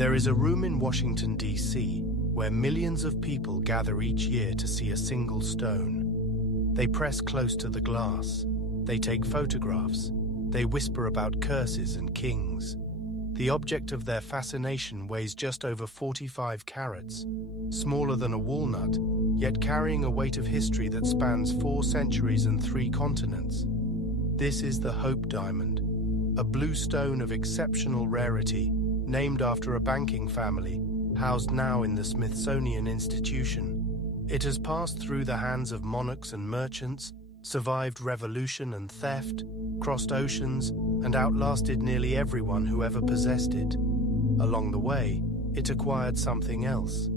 There is a room in Washington, D.C., where millions of people gather each year to see a single stone. They press close to the glass. They take photographs. They whisper about curses and kings. The object of their fascination weighs just over 45 carats, smaller than a walnut, yet carrying a weight of history that spans 4 centuries and 3 continents. This is the Hope Diamond, a blue stone of exceptional rarity, named after a banking family, housed now in the Smithsonian Institution. It has passed through the hands of monarchs and merchants, survived revolution and theft, crossed oceans, and outlasted nearly everyone who ever possessed it. Along the way, it acquired something else,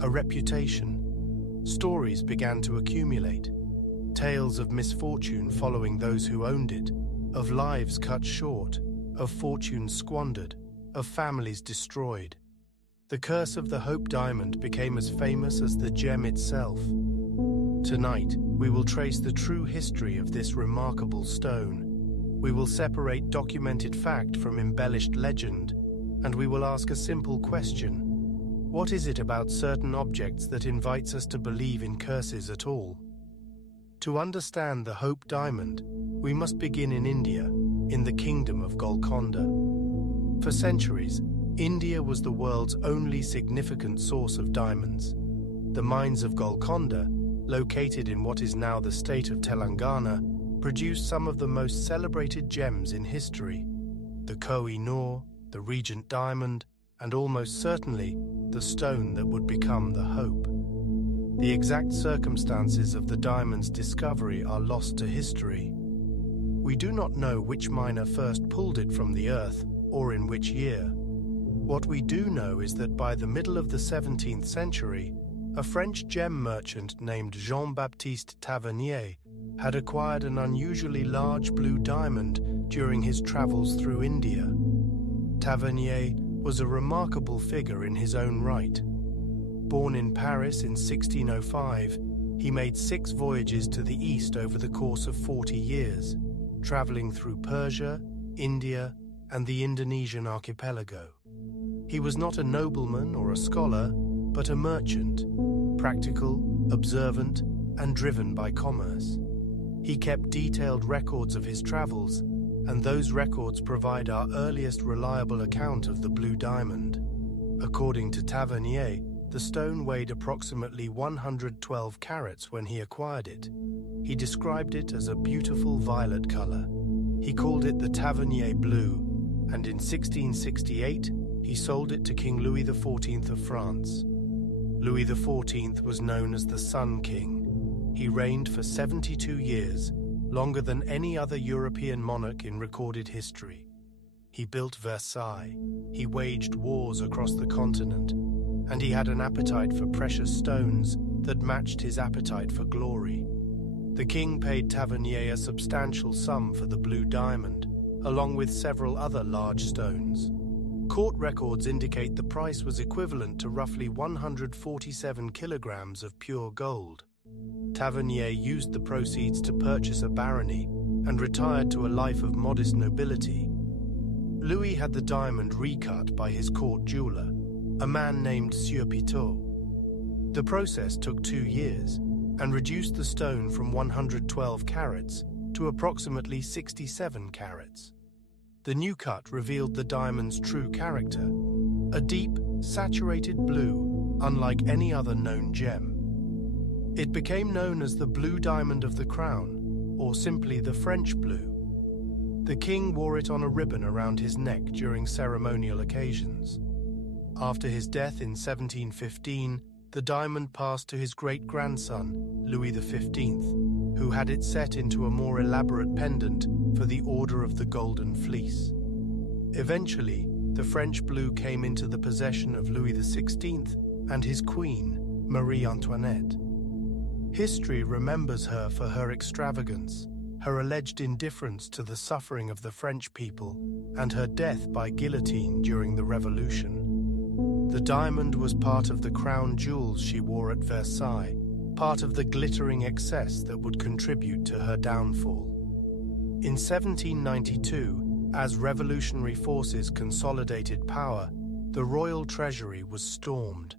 a reputation. Stories began to accumulate, tales of misfortune following those who owned it, of lives cut short, of fortunes squandered, of families destroyed. The curse of the Hope Diamond became as famous as the gem itself. Tonight, we will trace the true history of this remarkable stone. We will separate documented fact from embellished legend, and we will ask a simple question. What is it about certain objects that invites us to believe in curses at all? To understand the Hope Diamond, we must begin in India, in the kingdom of Golconda. For centuries, India was the world's only significant source of diamonds. The mines of Golconda, located in what is now the state of Telangana, produced some of the most celebrated gems in history. The Koh-i-Noor, the Regent Diamond, and almost certainly the stone that would become the Hope. The exact circumstances of the diamond's discovery are lost to history. We do not know which miner first pulled it from the earth or in which year. What we do know is that by the middle of the 17th century, a French gem merchant named Jean-Baptiste Tavernier had acquired an unusually large blue diamond during his travels through India. Tavernier was a remarkable figure in his own right. Born in Paris in 1605, he made 6 voyages to the east over the course of 40 years, traveling through Persia, India, and the Indonesian archipelago. He was not a nobleman or a scholar, but a merchant, practical, observant, and driven by commerce. He kept detailed records of his travels, and those records provide our earliest reliable account of the blue diamond. According to Tavernier, the stone weighed approximately 112 carats when he acquired it. He described it as a beautiful violet color. He called it the Tavernier Blue, and in 1668, he sold it to King Louis XIV of France. Louis XIV was known as the Sun King. He reigned for 72 years, longer than any other European monarch in recorded history. He built Versailles, he waged wars across the continent, and he had an appetite for precious stones that matched his appetite for glory. The king paid Tavernier a substantial sum for the blue diamond, along with several other large stones. Court records indicate the price was equivalent to roughly 147 kilograms of pure gold. Tavernier used the proceeds to purchase a barony and retired to a life of modest nobility. Louis had the diamond recut by his court jeweler, a man named Sieur Pitot. The process took 2 years and reduced the stone from 112 carats to approximately 67 carats. The new cut revealed the diamond's true character, a deep, saturated blue, unlike any other known gem. It became known as the Blue Diamond of the Crown, or simply the French blue. The king wore it on a ribbon around his neck during ceremonial occasions. After his death in 1715, the diamond passed to his great-grandson, Louis XV, who had it set into a more elaborate pendant for the Order of the Golden Fleece. Eventually, the French blue came into the possession of Louis XVI and his queen, Marie Antoinette. History remembers her for her extravagance, her alleged indifference to the suffering of the French people, and her death by guillotine during the Revolution. The diamond was part of the crown jewels she wore at Versailles, part of the glittering excess that would contribute to her downfall. In 1792, as revolutionary forces consolidated power, the royal treasury was stormed.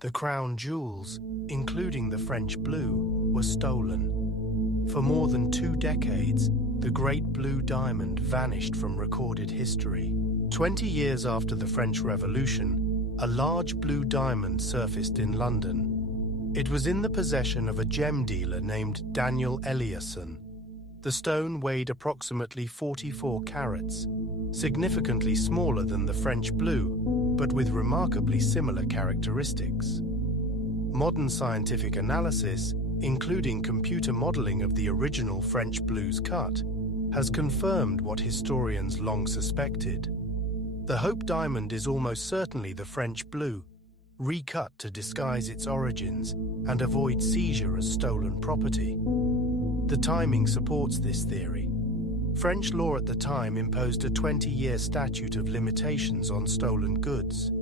The crown jewels, including the French blue, were stolen. For more than 2 decades, the Great Blue Diamond vanished from recorded history. 20 years after the French Revolution, a large blue diamond surfaced in London. It was in the possession of a gem dealer named Daniel Eliasson. The stone weighed approximately 44 carats, significantly smaller than the French blue, but with remarkably similar characteristics. Modern scientific analysis, including computer modeling of the original French blue's cut, has confirmed what historians long suspected. The Hope Diamond is almost certainly the French blue, recut to disguise its origins and avoid seizure as stolen property. The timing supports this theory. French law at the time imposed a 20-year statute of limitations on stolen goods.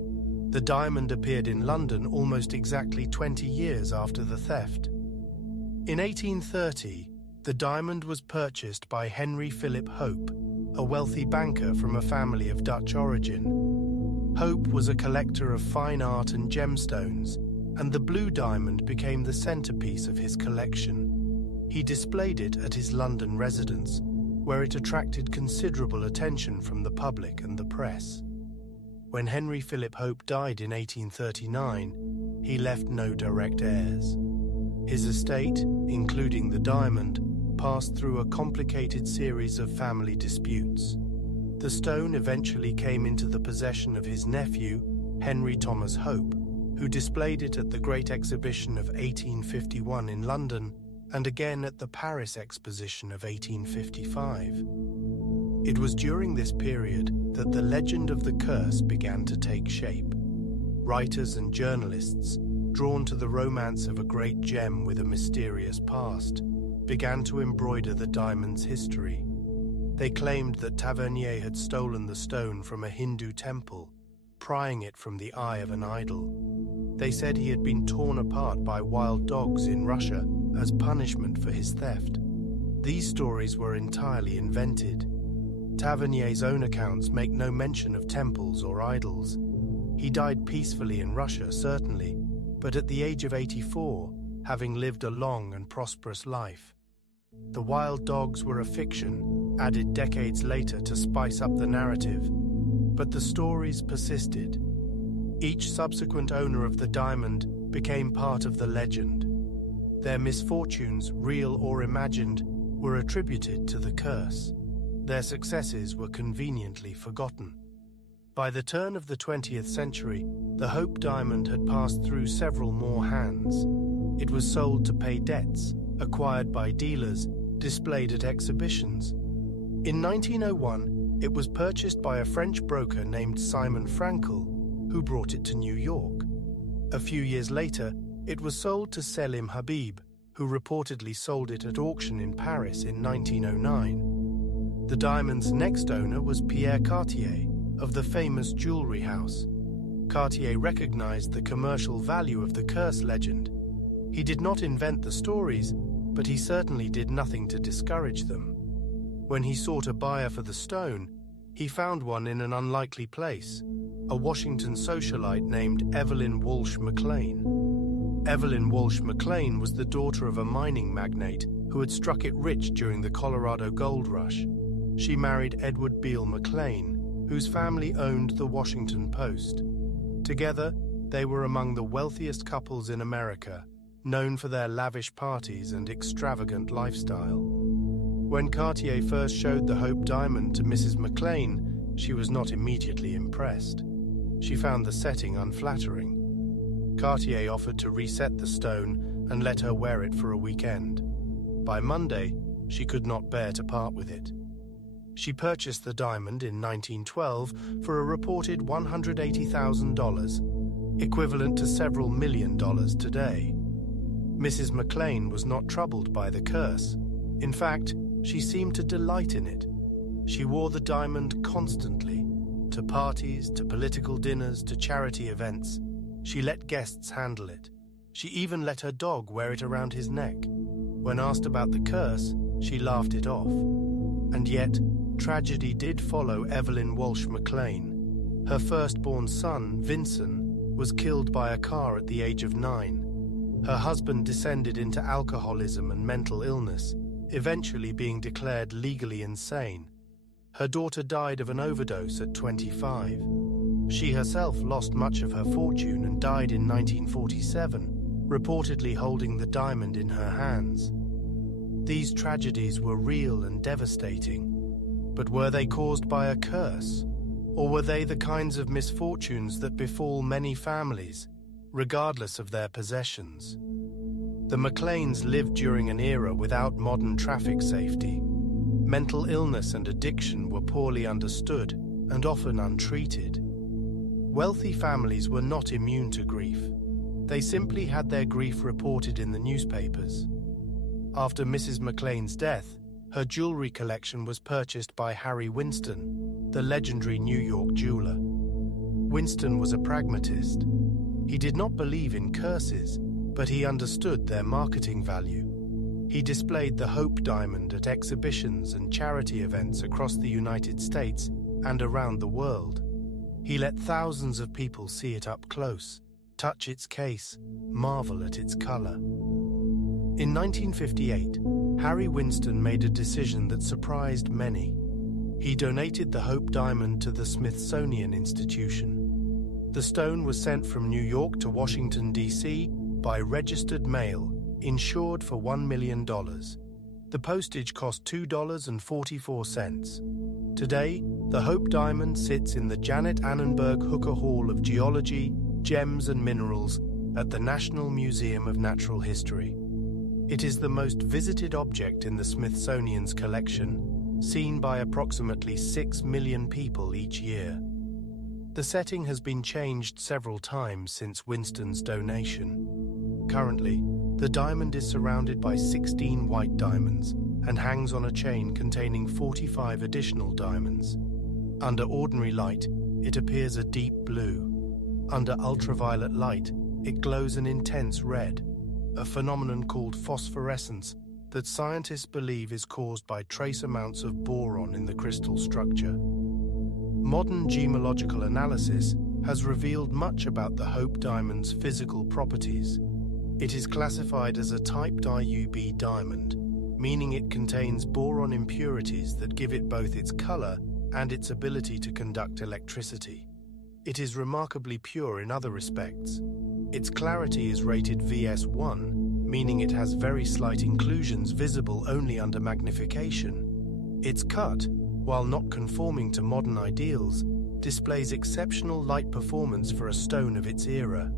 The diamond appeared in London almost exactly 20 years after the theft. In 1830, the diamond was purchased by Henry Philip Hope, a wealthy banker from a family of Dutch origin. Hope was a collector of fine art and gemstones, and the blue diamond became the centerpiece of his collection. He displayed it at his London residence, where it attracted considerable attention from the public and the press. When Henry Philip Hope died in 1839, he left no direct heirs. His estate, including the diamond, passed through a complicated series of family disputes. The stone eventually came into the possession of his nephew, Henry Thomas Hope, who displayed it at the Great Exhibition of 1851 in London and again at the Paris Exposition of 1855. It was during this period that the legend of the curse began to take shape. Writers and journalists, drawn to the romance of a great gem with a mysterious past, began to embroider the diamond's history. They claimed that Tavernier had stolen the stone from a Hindu temple, prying it from the eye of an idol. They said he had been torn apart by wild dogs in Russia as punishment for his theft. These stories were entirely invented. Tavernier's own accounts make no mention of temples or idols. He died peacefully in Russia, certainly, but at the age of 84, having lived a long and prosperous life. The wild dogs were a fiction, added decades later to spice up the narrative, but the stories persisted. Each subsequent owner of the diamond became part of the legend. Their misfortunes, real or imagined, were attributed to the curse. Their successes were conveniently forgotten. By the turn of the 20th century, the Hope Diamond had passed through several more hands. It was sold to pay debts, acquired by dealers, displayed at exhibitions. In 1901, it was purchased by a French broker named Simon Frankel, who brought it to New York. A few years later, it was sold to Selim Habib, who reportedly sold it at auction in Paris in 1909. The diamond's next owner was Pierre Cartier, of the famous jewelry house. Cartier recognized the commercial value of the curse legend. He did not invent the stories, but he certainly did nothing to discourage them. When he sought a buyer for the stone, he found one in an unlikely place, a Washington socialite named Evelyn Walsh McLean. Evelyn Walsh McLean was the daughter of a mining magnate who had struck it rich during the Colorado Gold Rush. She married Edward Beale McLean, whose family owned the Washington Post. Together, they were among the wealthiest couples in America, known for their lavish parties and extravagant lifestyle. When Cartier first showed the Hope Diamond to Mrs. McLean, she was not immediately impressed. She found the setting unflattering. Cartier offered to reset the stone and let her wear it for a weekend. By Monday, she could not bear to part with it. She purchased the diamond in 1912 for a reported $180,000, equivalent to several $1 million today. Mrs. McLean was not troubled by the curse. In fact, she seemed to delight in it. She wore the diamond constantly, to parties, to political dinners, to charity events. She let guests handle it. She even let her dog wear it around his neck. When asked about the curse, she laughed it off. And yet, tragedy did follow Evelyn Walsh McLean. Her firstborn son, Vincent, was killed by a car at the age of 9. Her husband descended into alcoholism and mental illness, eventually being declared legally insane. Her daughter died of an overdose at 25. She herself lost much of her fortune and died in 1947, reportedly holding the diamond in her hands. These tragedies were real and devastating, but were they caused by a curse? Or were they the kinds of misfortunes that befall many families, regardless of their possessions? The McLeans lived during an era without modern traffic safety. Mental illness and addiction were poorly understood and often untreated. Wealthy families were not immune to grief. They simply had their grief reported in the newspapers. After Mrs. McLean's death, her jewelry collection was purchased by Harry Winston, the legendary New York jeweler. Winston was a pragmatist. He did not believe in curses, but he understood their marketing value. He displayed the Hope Diamond at exhibitions and charity events across the United States and around the world. He let thousands of people see it up close, touch its case, marvel at its color. In 1958, Harry Winston made a decision that surprised many. He donated the Hope Diamond to the Smithsonian Institution. The stone was sent from New York to Washington, D.C. by registered mail, insured for $1 million. The postage cost $2.44. Today, the Hope Diamond sits in the Janet Annenberg Hooker Hall of Geology, Gems and Minerals at the National Museum of Natural History. It is the most visited object in the Smithsonian's collection, seen by approximately 6 million people each year. The setting has been changed several times since Winston's donation. Currently, the diamond is surrounded by 16 white diamonds and hangs on a chain containing 45 additional diamonds. Under ordinary light, it appears a deep blue. Under ultraviolet light, it glows an intense red, a phenomenon called phosphorescence that scientists believe is caused by trace amounts of boron in the crystal structure. Modern gemological analysis has revealed much about the Hope Diamond's physical properties. It is classified as a type IUB diamond, meaning it contains boron impurities that give it both its color and its ability to conduct electricity. It is remarkably pure in other respects. Its clarity is rated VS1, meaning it has very slight inclusions visible only under magnification. Its cut, while not conforming to modern ideals, displays exceptional light performance for a stone of its era.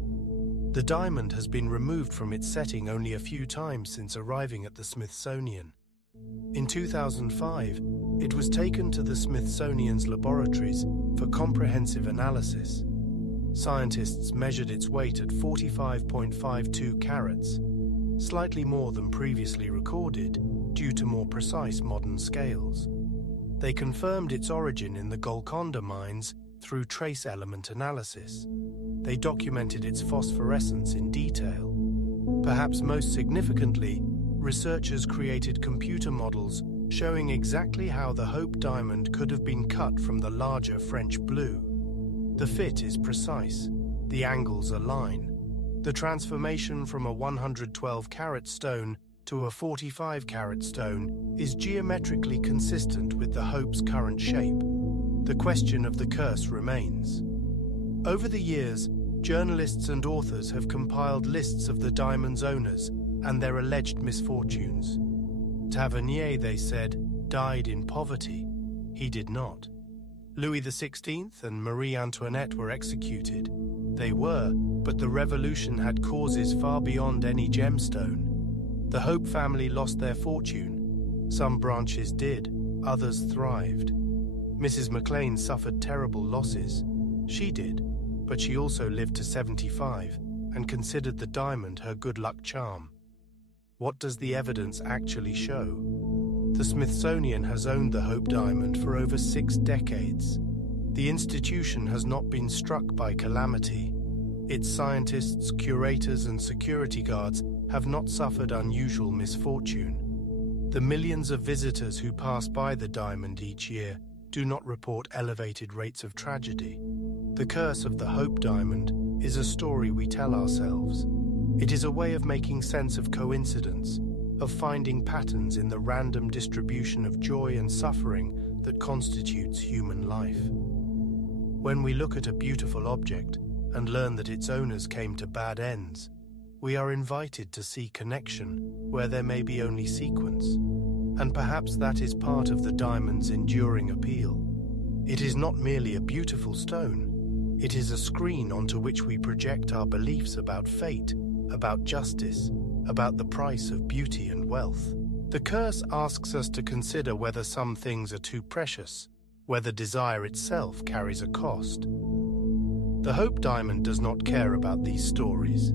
The diamond has been removed from its setting only a few times since arriving at the Smithsonian. In 2005, it was taken to the Smithsonian's laboratories for comprehensive analysis. Scientists measured its weight at 45.52 carats, slightly more than previously recorded due to more precise modern scales. They confirmed its origin in the Golconda mines through trace element analysis. They documented its phosphorescence in detail. Perhaps most significantly, researchers created computer models showing exactly how the Hope Diamond could have been cut from the larger French blue. The fit is precise, the angles align. The transformation from a 112-carat stone to a 45-carat stone is geometrically consistent with the Hope's current shape. The question of the curse remains. Over the years, journalists and authors have compiled lists of the diamond's owners and their alleged misfortunes. Tavernier, they said, died in poverty. He did not. Louis XVI and Marie Antoinette were executed. They were, but the revolution had causes far beyond any gemstone. The Hope family lost their fortune. Some branches did, others thrived. Mrs. McLean suffered terrible losses. She did, but she also lived to 75 and considered the diamond her good luck charm. What does the evidence actually show? The Smithsonian has owned the Hope Diamond for over 6 decades. The institution has not been struck by calamity. Its scientists, curators, and security guards have not suffered unusual misfortune. The millions of visitors who pass by the diamond each year do not report elevated rates of tragedy. The curse of the Hope Diamond is a story we tell ourselves. It is a way of making sense of coincidence, of finding patterns in the random distribution of joy and suffering that constitutes human life. When we look at a beautiful object and learn that its owners came to bad ends, we are invited to see connection where there may be only sequence. And perhaps that is part of the diamond's enduring appeal. It is not merely a beautiful stone. It is a screen onto which we project our beliefs about fate, about justice, about the price of beauty and wealth. The curse asks us to consider whether some things are too precious, whether desire itself carries a cost. The Hope Diamond does not care about these stories.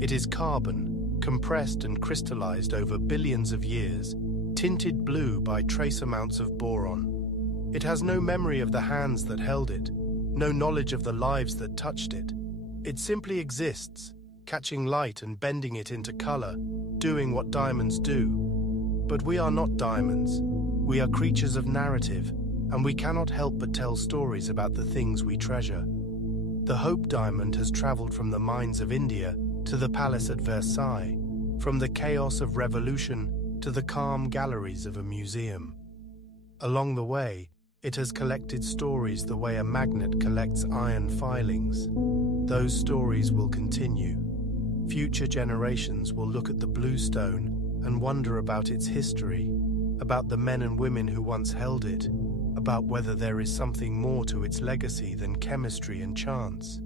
It is carbon, compressed and crystallized over billions of years, tinted blue by trace amounts of boron. It has no memory of the hands that held it, no knowledge of the lives that touched it. It simply exists, catching light and bending it into color, doing what diamonds do. But we are not diamonds. We are creatures of narrative, and we cannot help but tell stories about the things we treasure. The Hope Diamond has traveled from the mines of India to the palace at Versailles, from the chaos of revolution to the calm galleries of a museum. Along the way, it has collected stories the way a magnet collects iron filings. Those stories will continue. Future generations will look at the blue stone and wonder about its history, about the men and women who once held it, about whether there is something more to its legacy than chemistry and chance.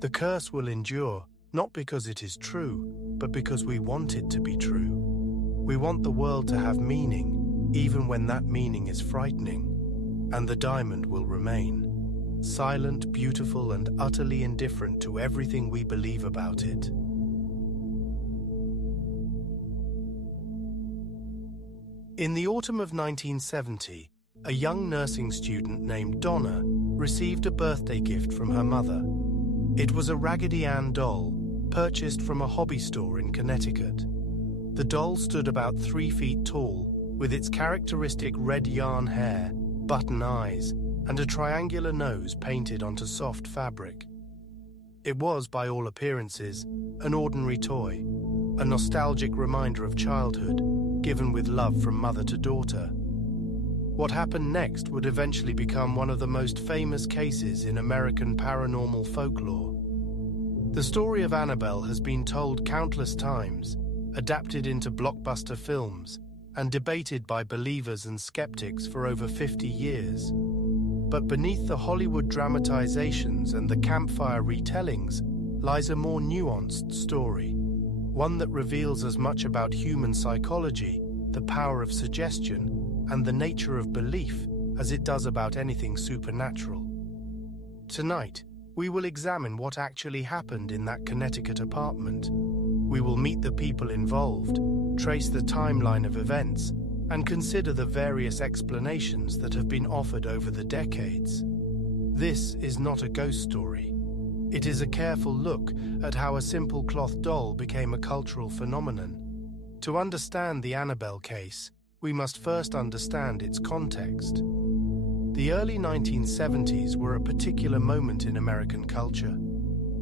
The curse will endure, not because it is true, but because we want it to be true. We want the world to have meaning, even when that meaning is frightening, and the diamond will remain, silent, beautiful, and utterly indifferent to everything we believe about it. In the autumn of 1970, a young nursing student named Donna received a birthday gift from her mother. It was a Raggedy Ann doll, purchased from a hobby store in Connecticut. The doll stood about 3 feet tall, with its characteristic red yarn hair, button eyes, and a triangular nose painted onto soft fabric. It was, by all appearances, an ordinary toy, a nostalgic reminder of childhood, given with love from mother to daughter. What happened next would eventually become one of the most famous cases in American paranormal folklore. The story of Annabelle has been told countless times, adapted into blockbuster films, and debated by believers and skeptics for over 50 years. But beneath the Hollywood dramatizations and the campfire retellings lies a more nuanced story, one that reveals as much about human psychology, the power of suggestion, and the nature of belief as it does about anything supernatural. Tonight, we will examine what actually happened in that Connecticut apartment. We will meet the people involved, trace the timeline of events, and consider the various explanations that have been offered over the decades. This is not a ghost story. It is a careful look at how a simple cloth doll became a cultural phenomenon. To understand the Annabelle case, we must first understand its context. The early 1970s were a particular moment in American culture.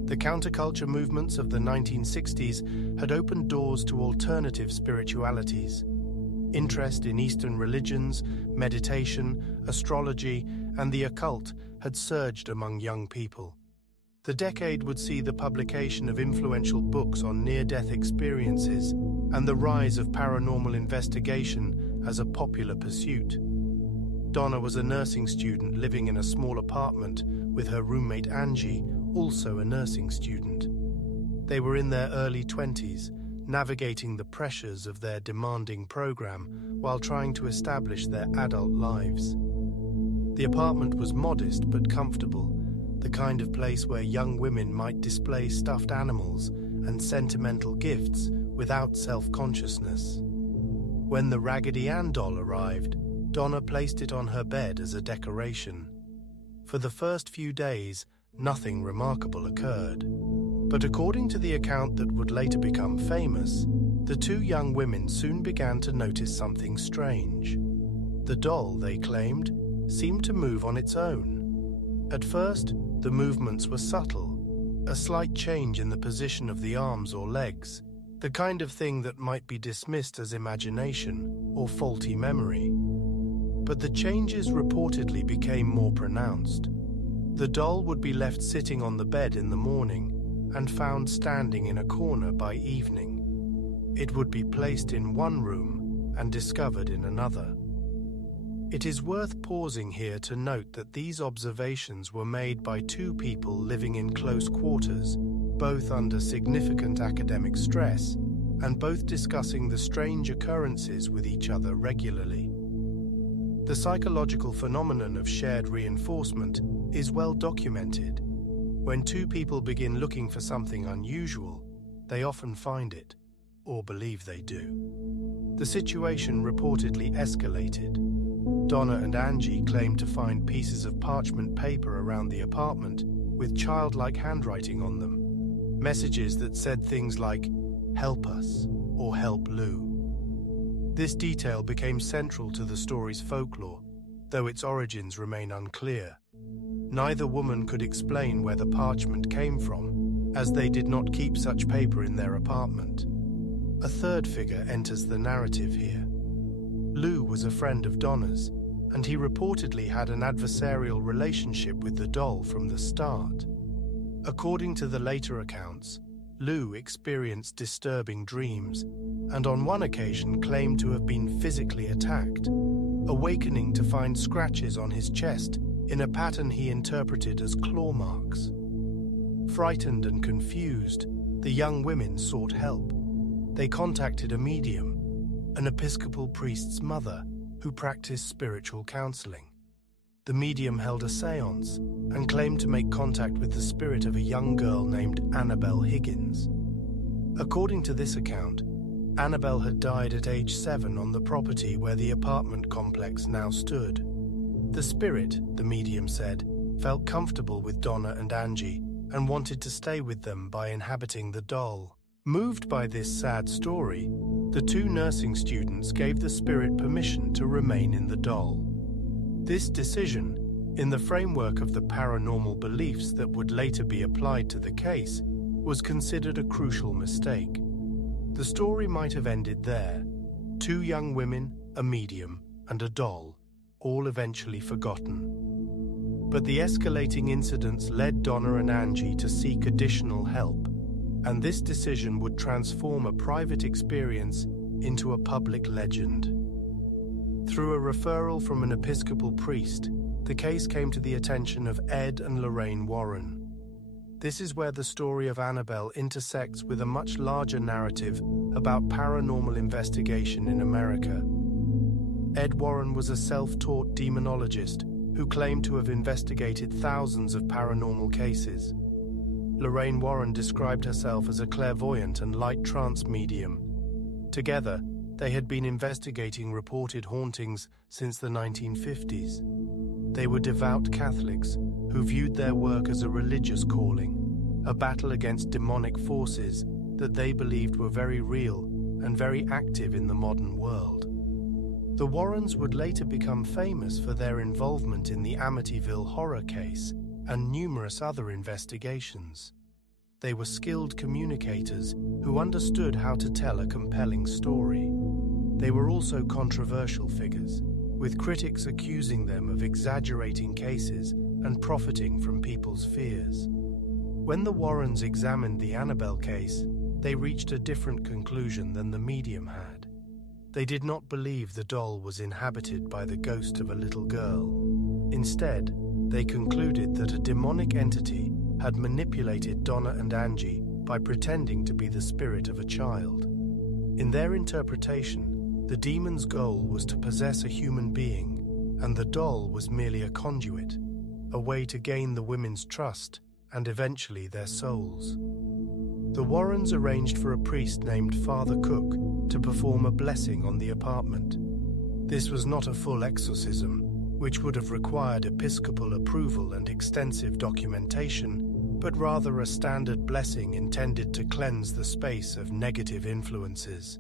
The counterculture movements of the 1960s had opened doors to alternative spiritualities. Interest in Eastern religions, meditation, astrology, and the occult had surged among young people. The decade would see the publication of influential books on near-death experiences and the rise of paranormal investigation as a popular pursuit. Donna was a nursing student living in a small apartment with her roommate Angie, also a nursing student. They were in their early 20s, navigating the pressures of their demanding program while trying to establish their adult lives. The apartment was modest but comfortable, the kind of place where young women might display stuffed animals and sentimental gifts without self-consciousness. When the Raggedy Ann doll arrived, Donna placed it on her bed as a decoration. For the first few days, nothing remarkable occurred. But according to the account that would later become famous, the two young women soon began to notice something strange. The doll, they claimed, seemed to move on its own. At first, the movements were subtle, a slight change in the position of the arms or legs, the kind of thing that might be dismissed as imagination or faulty memory. But the changes reportedly became more pronounced. The doll would be left sitting on the bed in the morning and found standing in a corner by evening. It would be placed in one room and discovered in another. It is worth pausing here to note that these observations were made by two people living in close quarters, both under significant academic stress, and both discussing the strange occurrences with each other regularly. The psychological phenomenon of shared reinforcement is well documented. When two people begin looking for something unusual, they often find it, or believe they do. The situation reportedly escalated. Donna and Angie claimed to find pieces of parchment paper around the apartment with childlike handwriting on them, messages that said things like, "Help us," or "Help Lou." This detail became central to the story's folklore, though its origins remain unclear. Neither woman could explain where the parchment came from, as they did not keep such paper in their apartment. A third figure enters the narrative here. Lou was a friend of Donna's, and he reportedly had an adversarial relationship with the doll from the start. According to the later accounts, Lou experienced disturbing dreams, and on one occasion claimed to have been physically attacked, awakening to find scratches on his chest in a pattern he interpreted as claw marks. Frightened and confused, the young women sought help. They contacted a medium, an Episcopal priest's mother, who practiced spiritual counseling. The medium held a séance and claimed to make contact with the spirit of a young girl named Annabelle Higgins. According to this account, Annabelle had died at age 7 on the property where the apartment complex now stood. The spirit, the medium said, felt comfortable with Donna and Angie and wanted to stay with them by inhabiting the doll. Moved by this sad story, the two nursing students gave the spirit permission to remain in the doll. This decision, in the framework of the paranormal beliefs that would later be applied to the case, was considered a crucial mistake. The story might have ended there. Two young women, a medium, and a doll, all eventually forgotten. But the escalating incidents led Donna and Angie to seek additional help, and this decision would transform a private experience into a public legend. Through a referral from an Episcopal priest, the case came to the attention of Ed and Lorraine Warren. This is where the story of Annabelle intersects with a much larger narrative about paranormal investigation in America. Ed Warren was a self-taught demonologist who claimed to have investigated thousands of paranormal cases. Lorraine Warren described herself as a clairvoyant and light trance medium. Together, they had been investigating reported hauntings since the 1950s. They were devout Catholics who viewed their work as a religious calling, a battle against demonic forces that they believed were very real and very active in the modern world. The Warrens would later become famous for their involvement in the Amityville horror case and numerous other investigations. They were skilled communicators who understood how to tell a compelling story. They were also controversial figures, with critics accusing them of exaggerating cases and profiting from people's fears. When the Warrens examined the Annabelle case, they reached a different conclusion than the medium had. They did not believe the doll was inhabited by the ghost of a little girl. Instead, they concluded that a demonic entity had manipulated Donna and Angie by pretending to be the spirit of a child. In their interpretation, the demon's goal was to possess a human being, and the doll was merely a conduit, a way to gain the women's trust and eventually their souls. The Warrens arranged for a priest named Father Cook to perform a blessing on the apartment. This was not a full exorcism, which would have required episcopal approval and extensive documentation, but rather a standard blessing intended to cleanse the space of negative influences.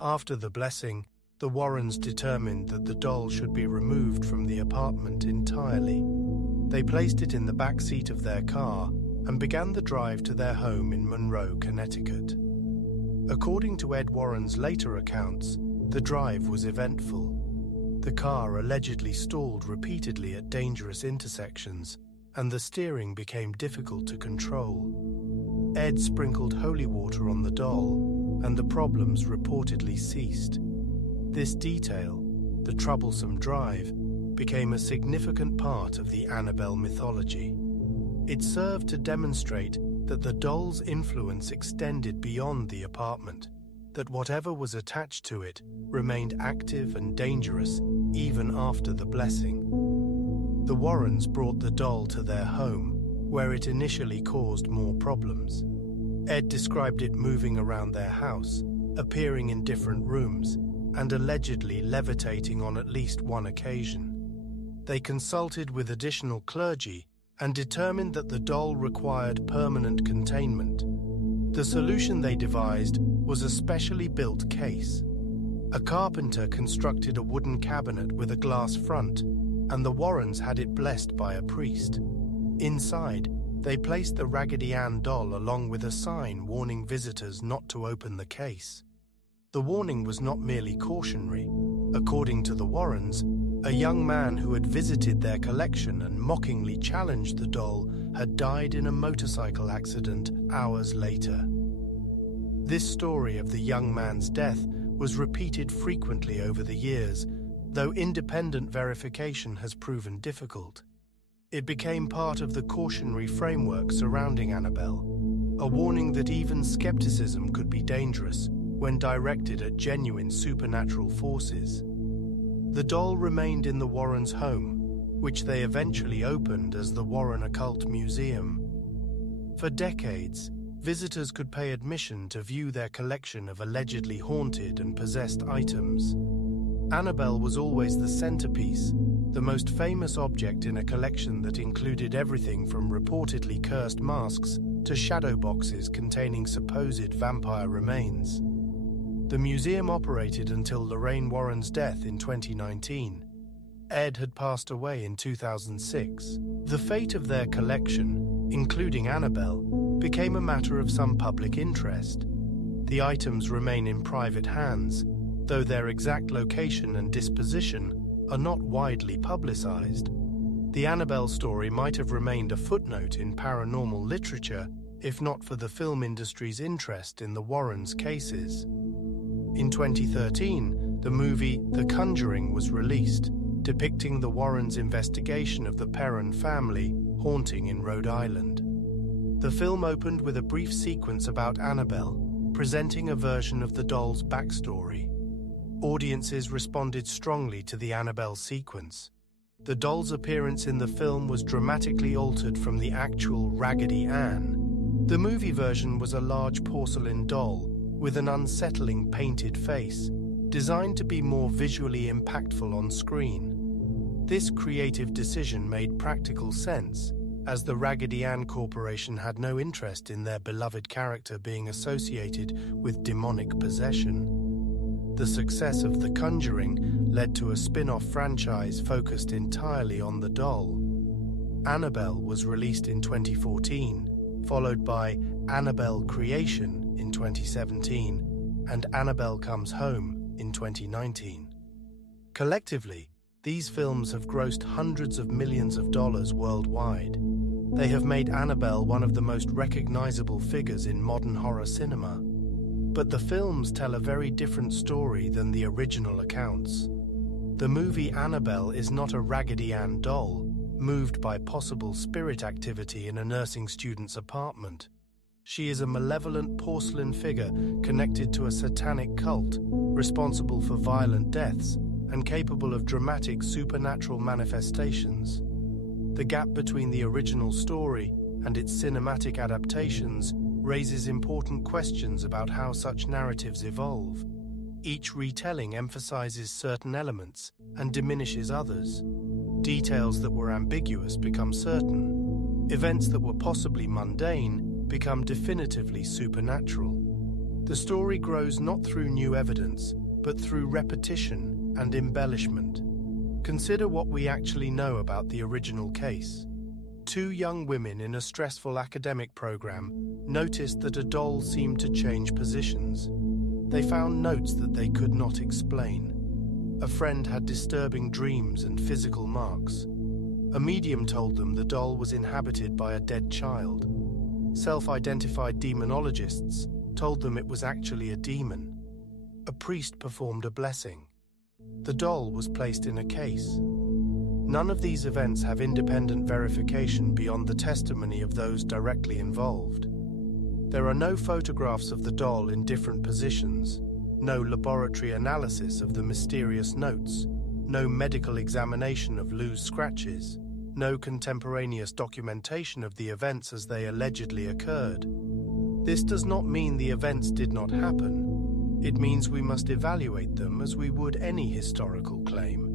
After the blessing, the Warrens determined that the doll should be removed from the apartment entirely. They placed it in the back seat of their car and began the drive to their home in Monroe, Connecticut. According to Ed Warren's later accounts, the drive was eventful. The car allegedly stalled repeatedly at dangerous intersections, and the steering became difficult to control. Ed sprinkled holy water on the doll, and the problems reportedly ceased. This detail, the troublesome drive, became a significant part of the Annabelle mythology. It served to demonstrate that the doll's influence extended beyond the apartment, that whatever was attached to it remained active and dangerous even after the blessing. The Warrens brought the doll to their home, where it initially caused more problems. Ed described it moving around their house, appearing in different rooms, and allegedly levitating on at least one occasion. They consulted with additional clergy and determined that the doll required permanent containment. The solution they devised was a specially built case. A carpenter constructed a wooden cabinet with a glass front, and the Warrens had it blessed by a priest. Inside, they placed the Raggedy Ann doll along with a sign warning visitors not to open the case. The warning was not merely cautionary. According to the Warrens, a young man who had visited their collection and mockingly challenged the doll had died in a motorcycle accident hours later. This story of the young man's death was repeated frequently over the years, though independent verification has proven difficult. It became part of the cautionary framework surrounding Annabelle, a warning that even skepticism could be dangerous when directed at genuine supernatural forces. The doll remained in the Warrens' home, which they eventually opened as the Warren Occult Museum. For decades, visitors could pay admission to view their collection of allegedly haunted and possessed items. Annabelle was always the centerpiece, the most famous object in a collection that included everything from reportedly cursed masks to shadow boxes containing supposed vampire remains. The museum operated until Lorraine Warren's death in 2019. Ed had passed away in 2006. The fate of their collection, including Annabelle, became a matter of some public interest. The items remain in private hands, though their exact location and disposition are not widely publicized. The Annabelle story might have remained a footnote in paranormal literature if not for the film industry's interest in the Warrens' cases. In 2013, the movie The Conjuring was released, depicting the Warrens' investigation of the Perron family haunting in Rhode Island. The film opened with a brief sequence about Annabelle, presenting a version of the doll's backstory. Audiences responded strongly to the Annabelle sequence. The doll's appearance in the film was dramatically altered from the actual Raggedy Ann. The movie version was a large porcelain doll with an unsettling painted face, designed to be more visually impactful on screen. This creative decision made practical sense, as the Raggedy Ann Corporation had no interest in their beloved character being associated with demonic possession. The success of The Conjuring led to a spin-off franchise focused entirely on the doll. Annabelle was released in 2014, followed by Annabelle Creation in 2017 and Annabelle Comes Home in 2019. Collectively, these films have grossed hundreds of millions of dollars worldwide. They have made Annabelle one of the most recognizable figures in modern horror cinema. But the films tell a very different story than the original accounts. The movie Annabelle is not a Raggedy Ann doll, moved by possible spirit activity in a nursing student's apartment. She is a malevolent porcelain figure connected to a satanic cult, responsible for violent deaths and capable of dramatic supernatural manifestations. The gap between the original story and its cinematic adaptations raises important questions about how such narratives evolve. Each retelling emphasizes certain elements and diminishes others. Details that were ambiguous become certain. Events that were possibly mundane become definitively supernatural. The story grows not through new evidence, but through repetition and embellishment. Consider what we actually know about the original case. Two young women in a stressful academic program noticed that a doll seemed to change positions. They found notes that they could not explain. A friend had disturbing dreams and physical marks. A medium told them the doll was inhabited by a dead child. Self-identified demonologists told them it was actually a demon. A priest performed a blessing. The doll was placed in a case. None of these events have independent verification beyond the testimony of those directly involved. There are no photographs of the doll in different positions, no laboratory analysis of the mysterious notes, no medical examination of loose scratches, no contemporaneous documentation of the events as they allegedly occurred. This does not mean the events did not happen. It means we must evaluate them as we would any historical claim,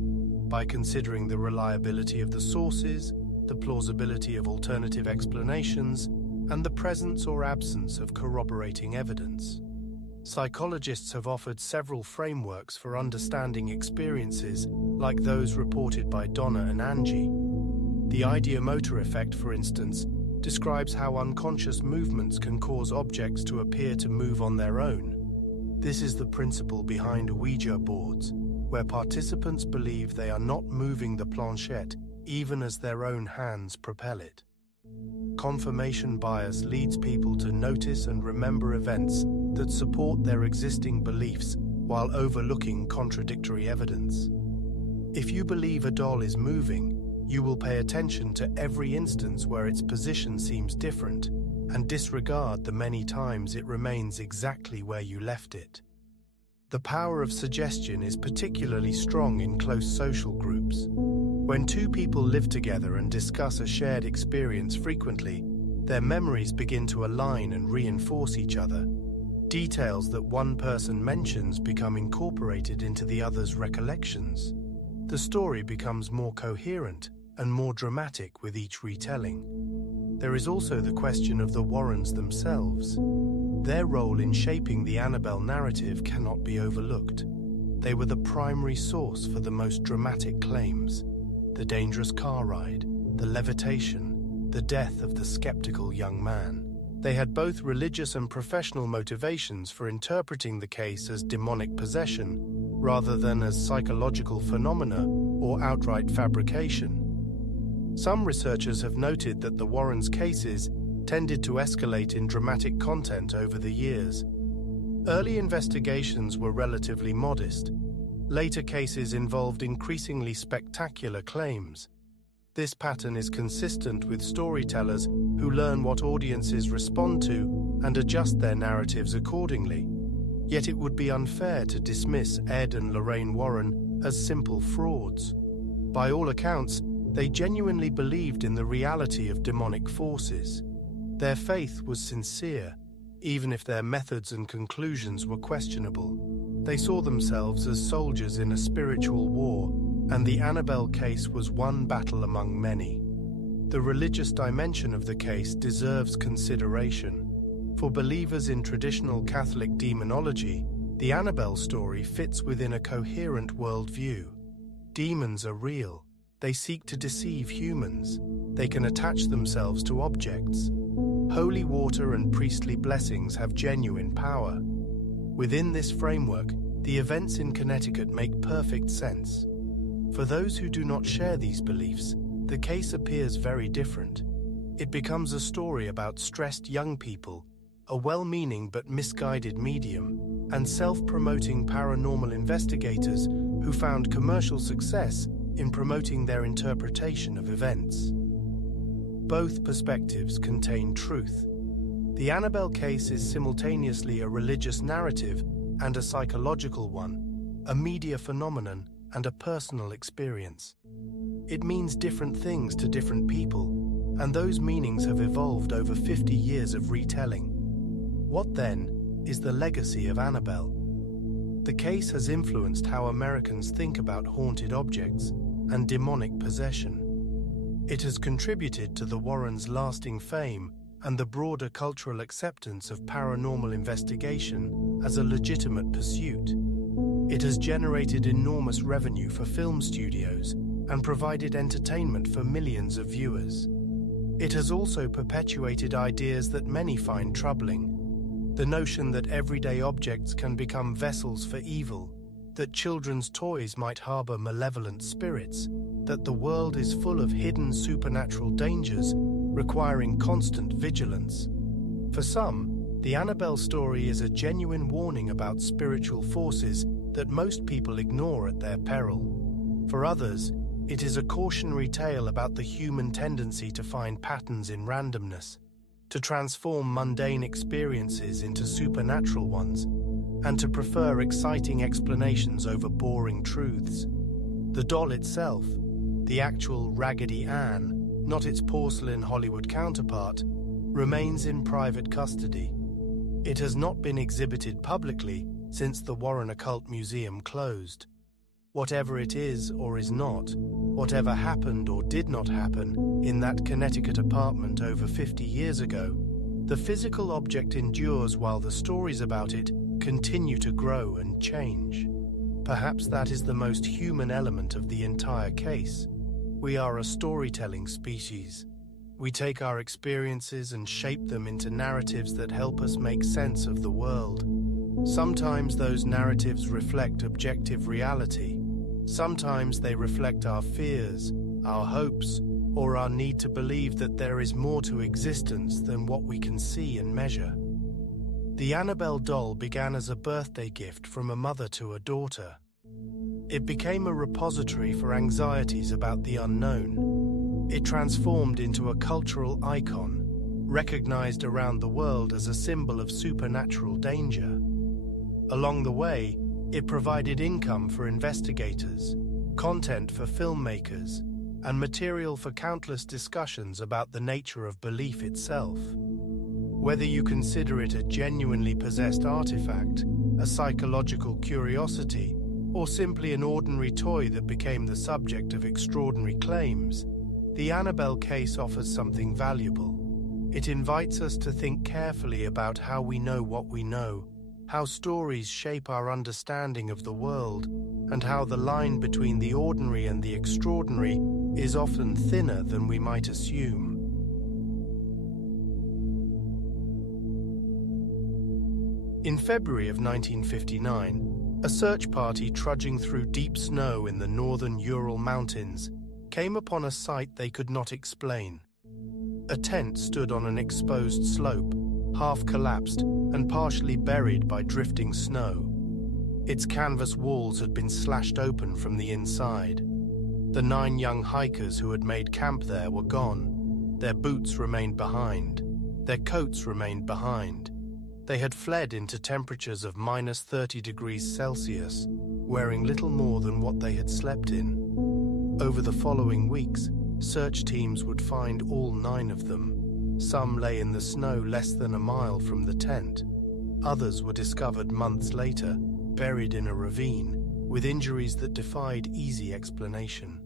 by considering the reliability of the sources, the plausibility of alternative explanations, and the presence or absence of corroborating evidence. Psychologists have offered several frameworks for understanding experiences like those reported by Donna and Angie. The ideomotor effect, for instance, describes how unconscious movements can cause objects to appear to move on their own. This is the principle behind Ouija boards, where participants believe they are not moving the planchette even as their own hands propel it. Confirmation bias leads people to notice and remember events that support their existing beliefs while overlooking contradictory evidence. If you believe a doll is moving, you will pay attention to every instance where its position seems different and disregard the many times it remains exactly where you left it. The power of suggestion is particularly strong in close social groups. When two people live together and discuss a shared experience frequently, their memories begin to align and reinforce each other. Details that one person mentions become incorporated into the other's recollections. The story becomes more coherent and more dramatic with each retelling. There is also the question of the Warrens themselves. Their role in shaping the Annabelle narrative cannot be overlooked. They were the primary source for the most dramatic claims: the dangerous car ride, the levitation, the death of the skeptical young man. They had both religious and professional motivations for interpreting the case as demonic possession rather than as psychological phenomena or outright fabrication. Some researchers have noted that the Warrens' cases tended to escalate in dramatic content over the years. Early investigations were relatively modest. Later cases involved increasingly spectacular claims. This pattern is consistent with storytellers who learn what audiences respond to and adjust their narratives accordingly. Yet it would be unfair to dismiss Ed and Lorraine Warren as simple frauds. By all accounts, they genuinely believed in the reality of demonic forces. Their faith was sincere, even if their methods and conclusions were questionable. They saw themselves as soldiers in a spiritual war, and the Annabelle case was one battle among many. The religious dimension of the case deserves consideration. For believers in traditional Catholic demonology, the Annabelle story fits within a coherent worldview. Demons are real. They seek to deceive humans. They can attach themselves to objects. Holy water and priestly blessings have genuine power. Within this framework, the events in Connecticut make perfect sense. For those who do not share these beliefs, the case appears very different. It becomes a story about stressed young people, a well-meaning but misguided medium, and self-promoting paranormal investigators who found commercial success in promoting their interpretation of events. Both perspectives contain truth. The Annabelle case is simultaneously a religious narrative and a psychological one, a media phenomenon and a personal experience. It means different things to different people, and those meanings have evolved over 50 years of retelling. What then is the legacy of Annabelle? The case has influenced how Americans think about haunted objects and demonic possession. It has contributed to the Warrens' lasting fame and the broader cultural acceptance of paranormal investigation as a legitimate pursuit. It has generated enormous revenue for film studios and provided entertainment for millions of viewers. It has also perpetuated ideas that many find troubling. The notion that everyday objects can become vessels for evil, that children's toys might harbor malevolent spirits, that the world is full of hidden supernatural dangers requiring constant vigilance. For some, the Annabelle story is a genuine warning about spiritual forces that most people ignore at their peril. For others, it is a cautionary tale about the human tendency to find patterns in randomness, to transform mundane experiences into supernatural ones, and to prefer exciting explanations over boring truths. The doll itself, the actual Raggedy Ann, not its porcelain Hollywood counterpart, remains in private custody. It has not been exhibited publicly since the Warren Occult Museum closed. Whatever it is or is not, whatever happened or did not happen in that Connecticut apartment over 50 years ago, the physical object endures while the stories about it continue to grow and change. Perhaps that is the most human element of the entire case. We are a storytelling species. We take our experiences and shape them into narratives that help us make sense of the world. Sometimes those narratives reflect objective reality. Sometimes they reflect our fears, our hopes, or our need to believe that there is more to existence than what we can see and measure. The Annabelle doll began as a birthday gift from a mother to a daughter. It became a repository for anxieties about the unknown. It transformed into a cultural icon, recognized around the world as a symbol of supernatural danger. Along the way, it provided income for investigators, content for filmmakers, and material for countless discussions about the nature of belief itself. Whether you consider it a genuinely possessed artifact, a psychological curiosity, or simply an ordinary toy that became the subject of extraordinary claims, the Annabelle case offers something valuable. It invites us to think carefully about how we know what we know, how stories shape our understanding of the world, and how the line between the ordinary and the extraordinary is often thinner than we might assume. In February of 1959, a search party trudging through deep snow in the northern Ural Mountains came upon a sight they could not explain. A tent stood on an exposed slope, half collapsed and partially buried by drifting snow. Its canvas walls had been slashed open from the inside. The 9 young hikers who had made camp there were gone. Their boots remained behind. Their coats remained behind. They had fled into temperatures of -30 degrees Celsius, wearing little more than what they had slept in. Over the following weeks, search teams would find all 9 of them. Some lay in the snow less than a mile from the tent. Others were discovered months later, buried in a ravine, with injuries that defied easy explanation.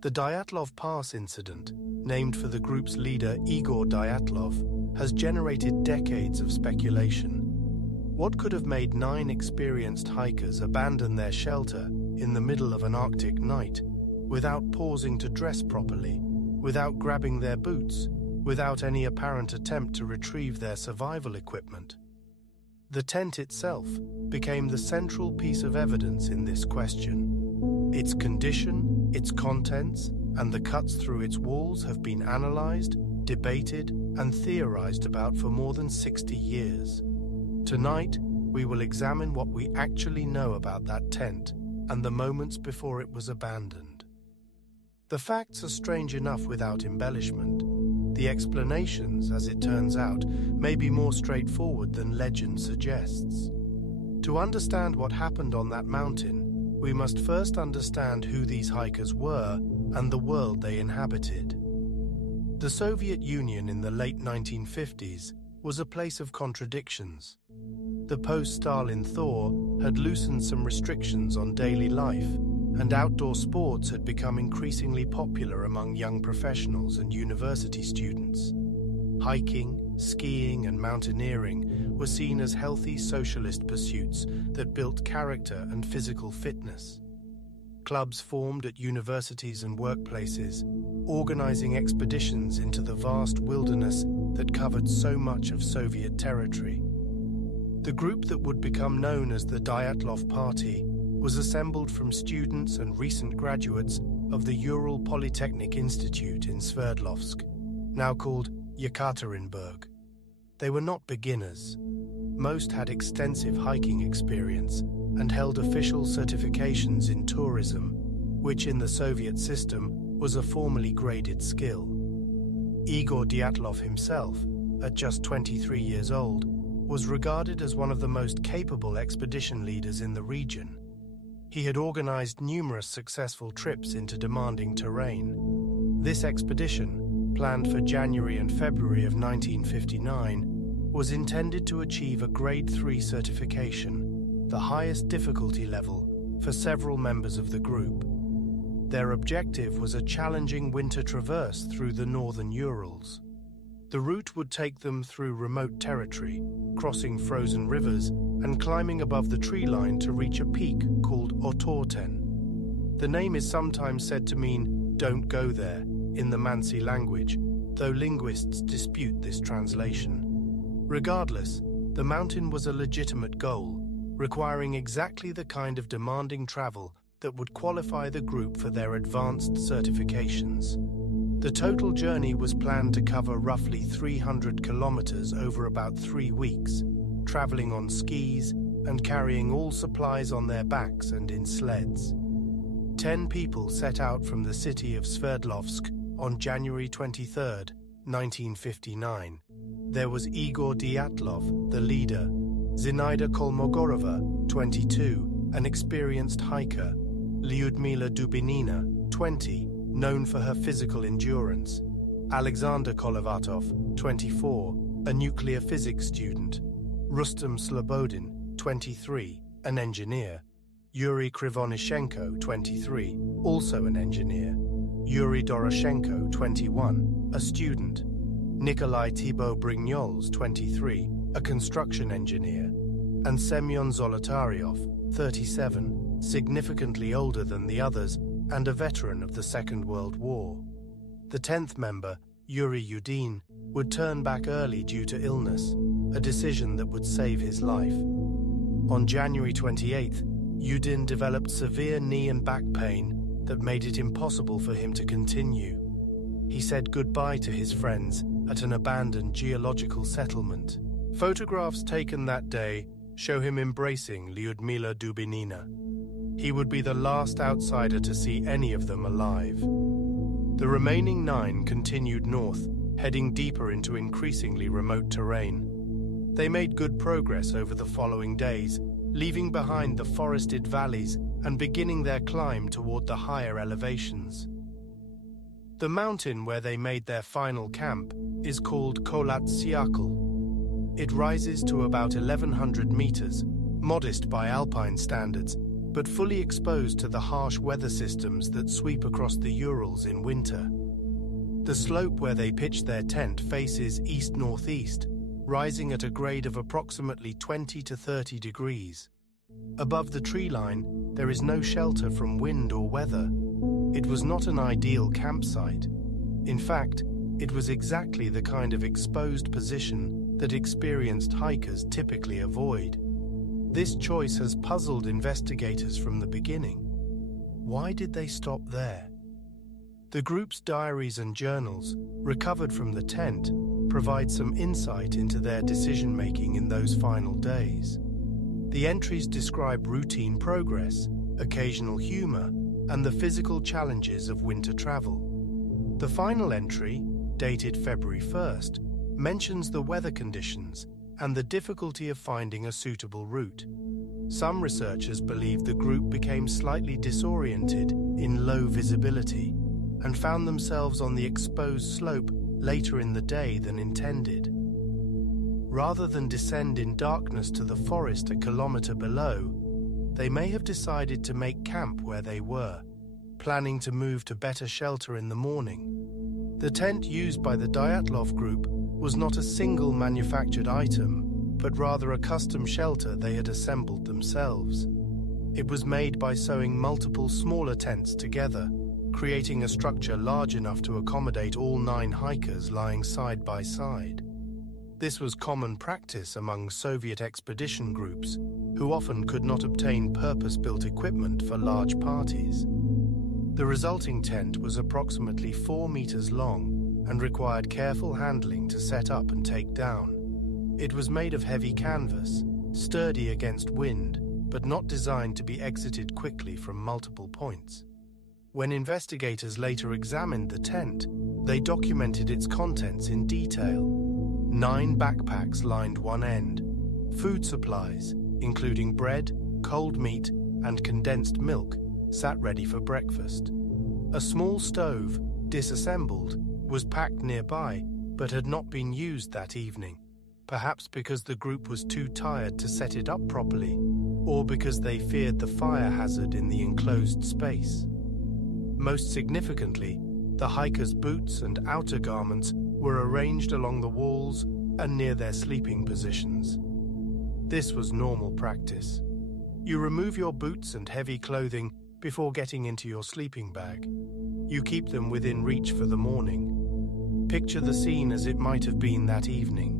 The Dyatlov Pass incident, named for the group's leader Igor Dyatlov, has generated decades of speculation. What could have made 9 experienced hikers abandon their shelter in the middle of an Arctic night, without pausing to dress properly, without grabbing their boots, without any apparent attempt to retrieve their survival equipment? The tent itself became the central piece of evidence in this question. Its condition, its contents, and the cuts through its walls have been analyzed, debated, and theorized about for more than 60 years. Tonight, we will examine what we actually know about that tent and the moments before it was abandoned. The facts are strange enough without embellishment. The explanations, as it turns out, may be more straightforward than legend suggests. To understand what happened on that mountain, we must first understand who these hikers were and the world they inhabited. The Soviet Union in the late 1950s was a place of contradictions. The post-Stalin thaw had loosened some restrictions on daily life, and outdoor sports had become increasingly popular among young professionals and university students. Hiking, skiing, and mountaineering were seen as healthy socialist pursuits that built character and physical fitness. Clubs formed at universities and workplaces, organizing expeditions into the vast wilderness that covered so much of Soviet territory. The group that would become known as the Dyatlov Party was assembled from students and recent graduates of the Ural Polytechnic Institute in Sverdlovsk, now called Yekaterinburg. They were not beginners. Most had extensive hiking experience and held official certifications in tourism, which in the Soviet system was a formally graded skill. Igor Dyatlov himself, at just 23 years old, was regarded as one of the most capable expedition leaders in the region. He had organized numerous successful trips into demanding terrain. This expedition, planned for January and February of 1959, was intended to achieve a Grade 3 certification, the highest difficulty level for several members of the group. Their objective was a challenging winter traverse through the northern Urals. The route would take them through remote territory, crossing frozen rivers and climbing above the tree line to reach a peak called Otorten. The name is sometimes said to mean "don't go there" in the Mansi language, though linguists dispute this translation. Regardless, the mountain was a legitimate goal, requiring exactly the kind of demanding travel that would qualify the group for their advanced certifications. The total journey was planned to cover roughly 300 kilometers over about 3 weeks, traveling on skis and carrying all supplies on their backs and in sleds. 10 people set out from the city of Sverdlovsk on January 23, 1959. There was Igor Dyatlov, the leader, Zinaida Kolmogorova, 22, an experienced hiker, Lyudmila Dubinina, 20, known for her physical endurance, Alexander Kolovatov, 24, a nuclear physics student, Rustam Slobodin, 23, an engineer, Yuri Krivonishenko, 23, also an engineer, Yuri Doroshenko, 21, a student, Nikolai Thibaut Brignoles, 23, a construction engineer, and Semyon Zolotaryov, 37, significantly older than the others and a veteran of the Second World War. The 10th member, Yuri Yudin, would turn back early due to illness, a decision that would save his life. On January 28th, Yudin developed severe knee and back pain that made it impossible for him to continue. He said goodbye to his friends at an abandoned geological settlement. Photographs taken that day show him embracing Lyudmila Dubinina. He would be the last outsider to see any of them alive. The remaining 9 continued north, heading deeper into increasingly remote terrain. They made good progress over the following days, leaving behind the forested valleys and beginning their climb toward the higher elevations. The mountain where they made their final camp is called Kholat Syakhl. It rises to about 1,100 meters, modest by alpine standards, but fully exposed to the harsh weather systems that sweep across the Urals in winter. The slope where they pitched their tent faces east-northeast, rising at a grade of approximately 20 to 30 degrees. Above the tree line, there is no shelter from wind or weather. It was not an ideal campsite. In fact, it was exactly the kind of exposed position that experienced hikers typically avoid. This choice has puzzled investigators from the beginning. Why did they stop there? The group's diaries and journals, recovered from the tent, provide some insight into their decision-making in those final days. The entries describe routine progress, occasional humor, and the physical challenges of winter travel. The final entry, dated February 1st, mentions the weather conditions and the difficulty of finding a suitable route. Some researchers believe the group became slightly disoriented in low visibility and found themselves on the exposed slope later in the day than intended. Rather than descend in darkness to the forest a kilometer below, they may have decided to make camp where they were, planning to move to better shelter in the morning. The tent used by the Dyatlov group was not a single manufactured item, but rather a custom shelter they had assembled themselves. It was made by sewing multiple smaller tents together, creating a structure large enough to accommodate all 9 hikers lying side by side. This was common practice among Soviet expedition groups, who often could not obtain purpose-built equipment for large parties. The resulting tent was approximately 4 meters long and required careful handling to set up and take down. It was made of heavy canvas, sturdy against wind, but not designed to be exited quickly from multiple points. When investigators later examined the tent, they documented its contents in detail. 9 backpacks lined one end. Food supplies, including bread, cold meat, and condensed milk, sat ready for breakfast. A small stove, disassembled, was packed nearby, but had not been used that evening, perhaps because the group was too tired to set it up properly, or because they feared the fire hazard in the enclosed space. Most significantly, the hikers' boots and outer garments were arranged along the walls and near their sleeping positions. This was normal practice. You remove your boots and heavy clothing before getting into your sleeping bag. You keep them within reach for the morning. Picture the scene as it might have been that evening.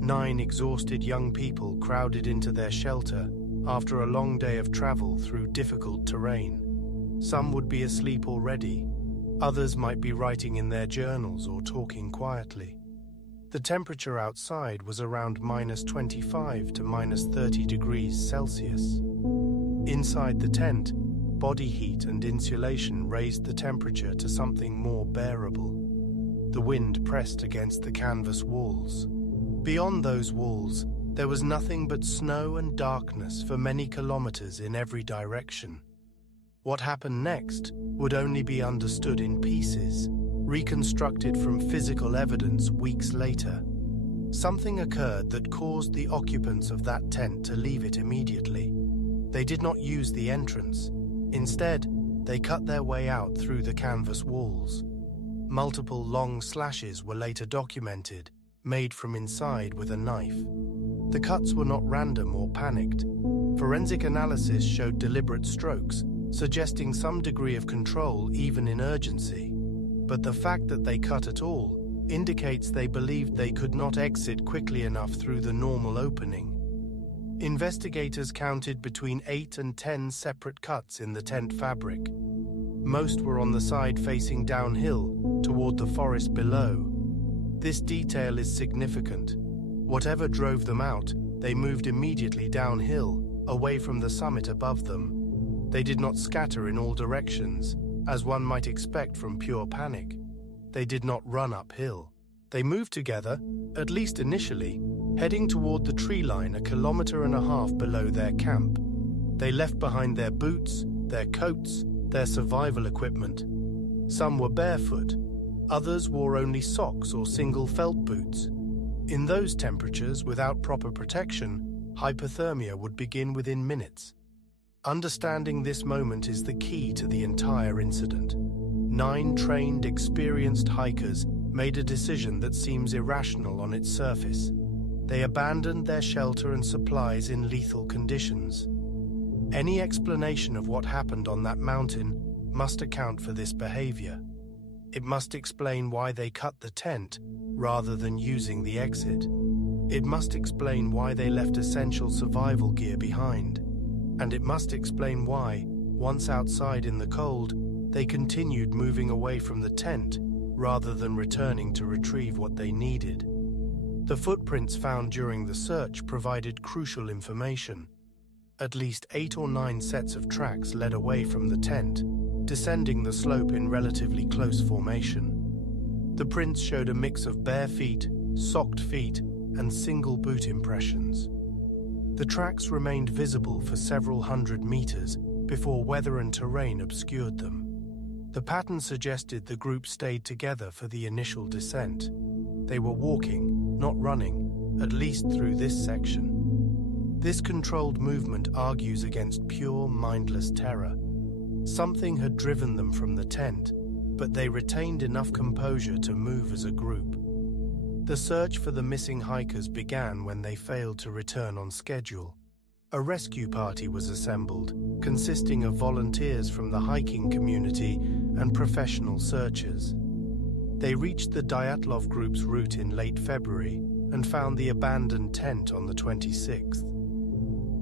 9 exhausted young people crowded into their shelter after a long day of travel through difficult terrain. Some would be asleep already. Others might be writing in their journals or talking quietly. The temperature outside was around -25 to -30 degrees Celsius. Inside the tent, body heat and insulation raised the temperature to something more bearable. The wind pressed against the canvas walls. Beyond those walls, there was nothing but snow and darkness for many kilometers in every direction. What happened next would only be understood in pieces, reconstructed from physical evidence weeks later. Something occurred that caused the occupants of that tent to leave it immediately. They did not use the entrance. Instead, they cut their way out through the canvas walls. Multiple long slashes were later documented, made from inside with a knife. The cuts were not random or panicked. Forensic analysis showed deliberate strokes, suggesting some degree of control even in urgency. But the fact that they cut at all indicates they believed they could not exit quickly enough through the normal opening. Investigators counted between 8 and 10 separate cuts in the tent fabric. Most were on the side facing downhill, toward the forest below. This detail is significant. Whatever drove them out, they moved immediately downhill, away from the summit above them. They did not scatter in all directions, as one might expect from pure panic. They did not run uphill. They moved together, at least initially, heading toward the tree line 1.5 kilometers below their camp. They left behind their boots, their coats, their survival equipment. Some were barefoot. Others wore only socks or single felt boots. In those temperatures, without proper protection, hypothermia would begin within minutes. Understanding this moment is the key to the entire incident. 9 trained, experienced hikers made a decision that seems irrational on its surface. They abandoned their shelter and supplies in lethal conditions. Any explanation of what happened on that mountain must account for this behavior. It must explain why they cut the tent rather than using the exit. It must explain why they left essential survival gear behind. And it must explain why, once outside in the cold, they continued moving away from the tent rather than returning to retrieve what they needed. The footprints found during the search provided crucial information. At least 8 or 9 sets of tracks led away from the tent, descending the slope in relatively close formation. The prints showed a mix of bare feet, socked feet, and single boot impressions. The tracks remained visible for several hundred meters before weather and terrain obscured them. The pattern suggested the group stayed together for the initial descent. They were walking, not running, at least through this section. This controlled movement argues against pure, mindless terror. Something had driven them from the tent, but they retained enough composure to move as a group. The search for the missing hikers began when they failed to return on schedule. A rescue party was assembled, consisting of volunteers from the hiking community and professional searchers. They reached the Dyatlov group's route in late February and found the abandoned tent on the 26th.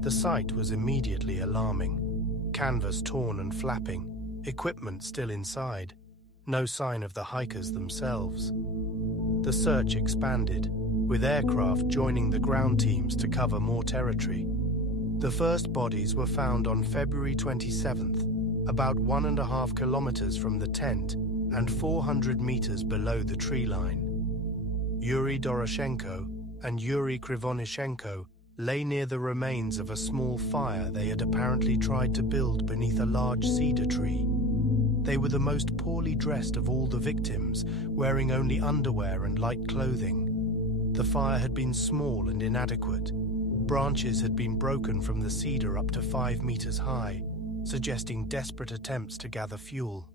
The sight was immediately alarming. Canvas torn and flapping, equipment still inside, no sign of the hikers themselves. The search expanded, with aircraft joining the ground teams to cover more territory. The first bodies were found on February 27th, about 1.5 kilometers from the tent and 400 meters below the tree line. Yuri Doroshenko and Yuri Krivonishenko lay near the remains of a small fire they had apparently tried to build beneath a large cedar tree. They were the most poorly dressed of all the victims, wearing only underwear and light clothing. The fire had been small and inadequate. Branches had been broken from the cedar up to 5 meters high, suggesting desperate attempts to gather fuel.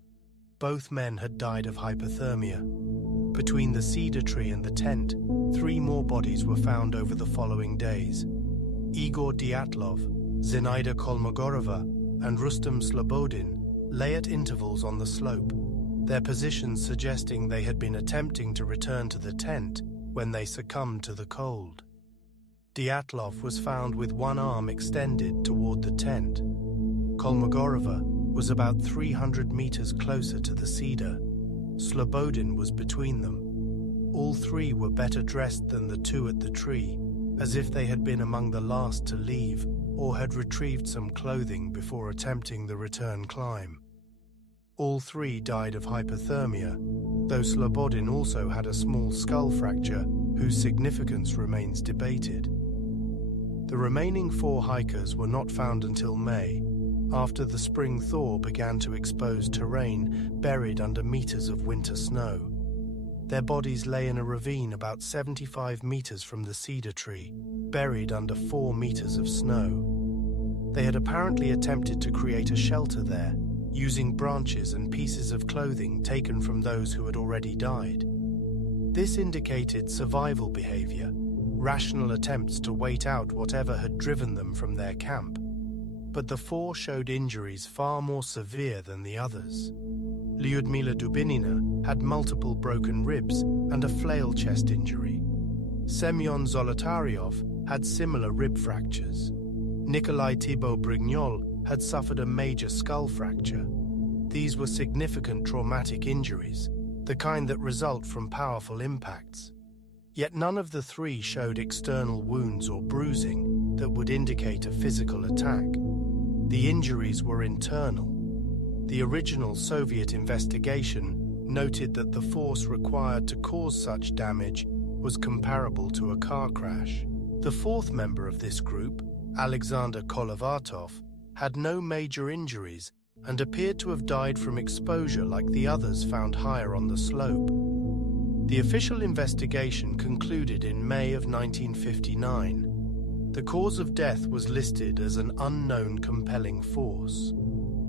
Both men had died of hypothermia. Between the cedar tree and the tent, 3 more bodies were found over the following days. Igor Dyatlov, Zinaida Kolmogorova, and Rustam Slobodin lay at intervals on the slope, their positions suggesting they had been attempting to return to the tent when they succumbed to the cold. Dyatlov was found with one arm extended toward the tent. Kolmogorova was about 300 meters closer to the cedar. Slobodin was between them. All 3 were better dressed than the 2 at the tree, as if they had been among the last to leave or had retrieved some clothing before attempting the return climb. All 3 died of hypothermia, though Slobodin also had a small skull fracture whose significance remains debated. The remaining 4 hikers were not found until May, after the spring thaw began to expose terrain buried under meters of winter snow. Their bodies lay in a ravine about 75 meters from the cedar tree, buried under 4 meters of snow. They had apparently attempted to create a shelter there, using branches and pieces of clothing taken from those who had already died. This indicated survival behavior, rational attempts to wait out whatever had driven them from their camp. But the 4 showed injuries far more severe than the others. Lyudmila Dubinina had multiple broken ribs and a flail chest injury. Semyon Zolotaryov had similar rib fractures. Nikolai Thibault Brignol had suffered a major skull fracture. These were significant traumatic injuries, the kind that result from powerful impacts. Yet none of the 3 showed external wounds or bruising that would indicate a physical attack. The injuries were internal. The original Soviet investigation noted that the force required to cause such damage was comparable to a car crash. The 4th member of this group, Alexander Kolovatov, had no major injuries and appeared to have died from exposure like the others found higher on the slope. The official investigation concluded in May of 1959. The cause of death was listed as an unknown compelling force.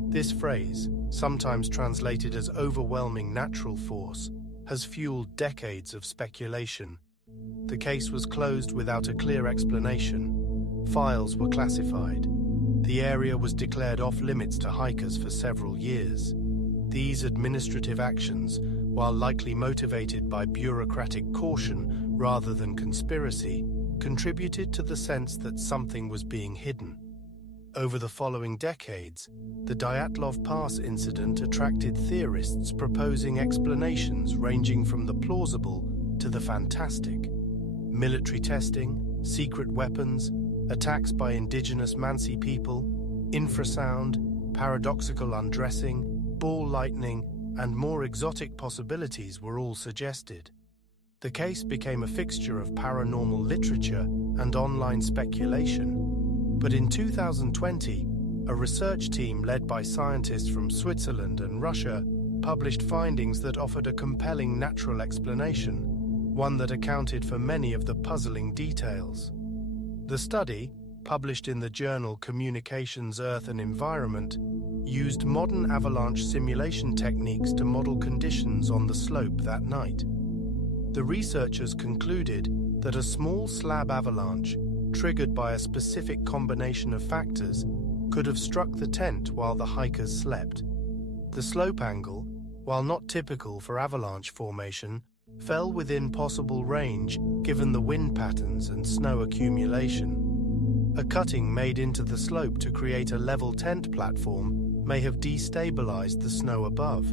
This phrase, sometimes translated as overwhelming natural force, has fueled decades of speculation. The case was closed without a clear explanation. Files were classified. The area was declared off-limits to hikers for several years. These administrative actions, while likely motivated by bureaucratic caution rather than conspiracy, contributed to the sense that something was being hidden. Over the following decades, the Dyatlov Pass incident attracted theorists proposing explanations ranging from the plausible to the fantastic. Military testing, secret weapons, attacks by indigenous Mansi people, infrasound, paradoxical undressing, ball lightning, and more exotic possibilities were all suggested. The case became a fixture of paranormal literature and online speculation. But in 2020, a research team led by scientists from Switzerland and Russia published findings that offered a compelling natural explanation, one that accounted for many of the puzzling details. The study, published in the journal Communications, Earth and Environment, used modern avalanche simulation techniques to model conditions on the slope that night. The researchers concluded that a small slab avalanche, triggered by a specific combination of factors, could have struck the tent while the hikers slept. The slope angle, while not typical for avalanche formation, fell within possible range given the wind patterns and snow accumulation. A cutting made into the slope to create a level tent platform may have destabilized the snow above.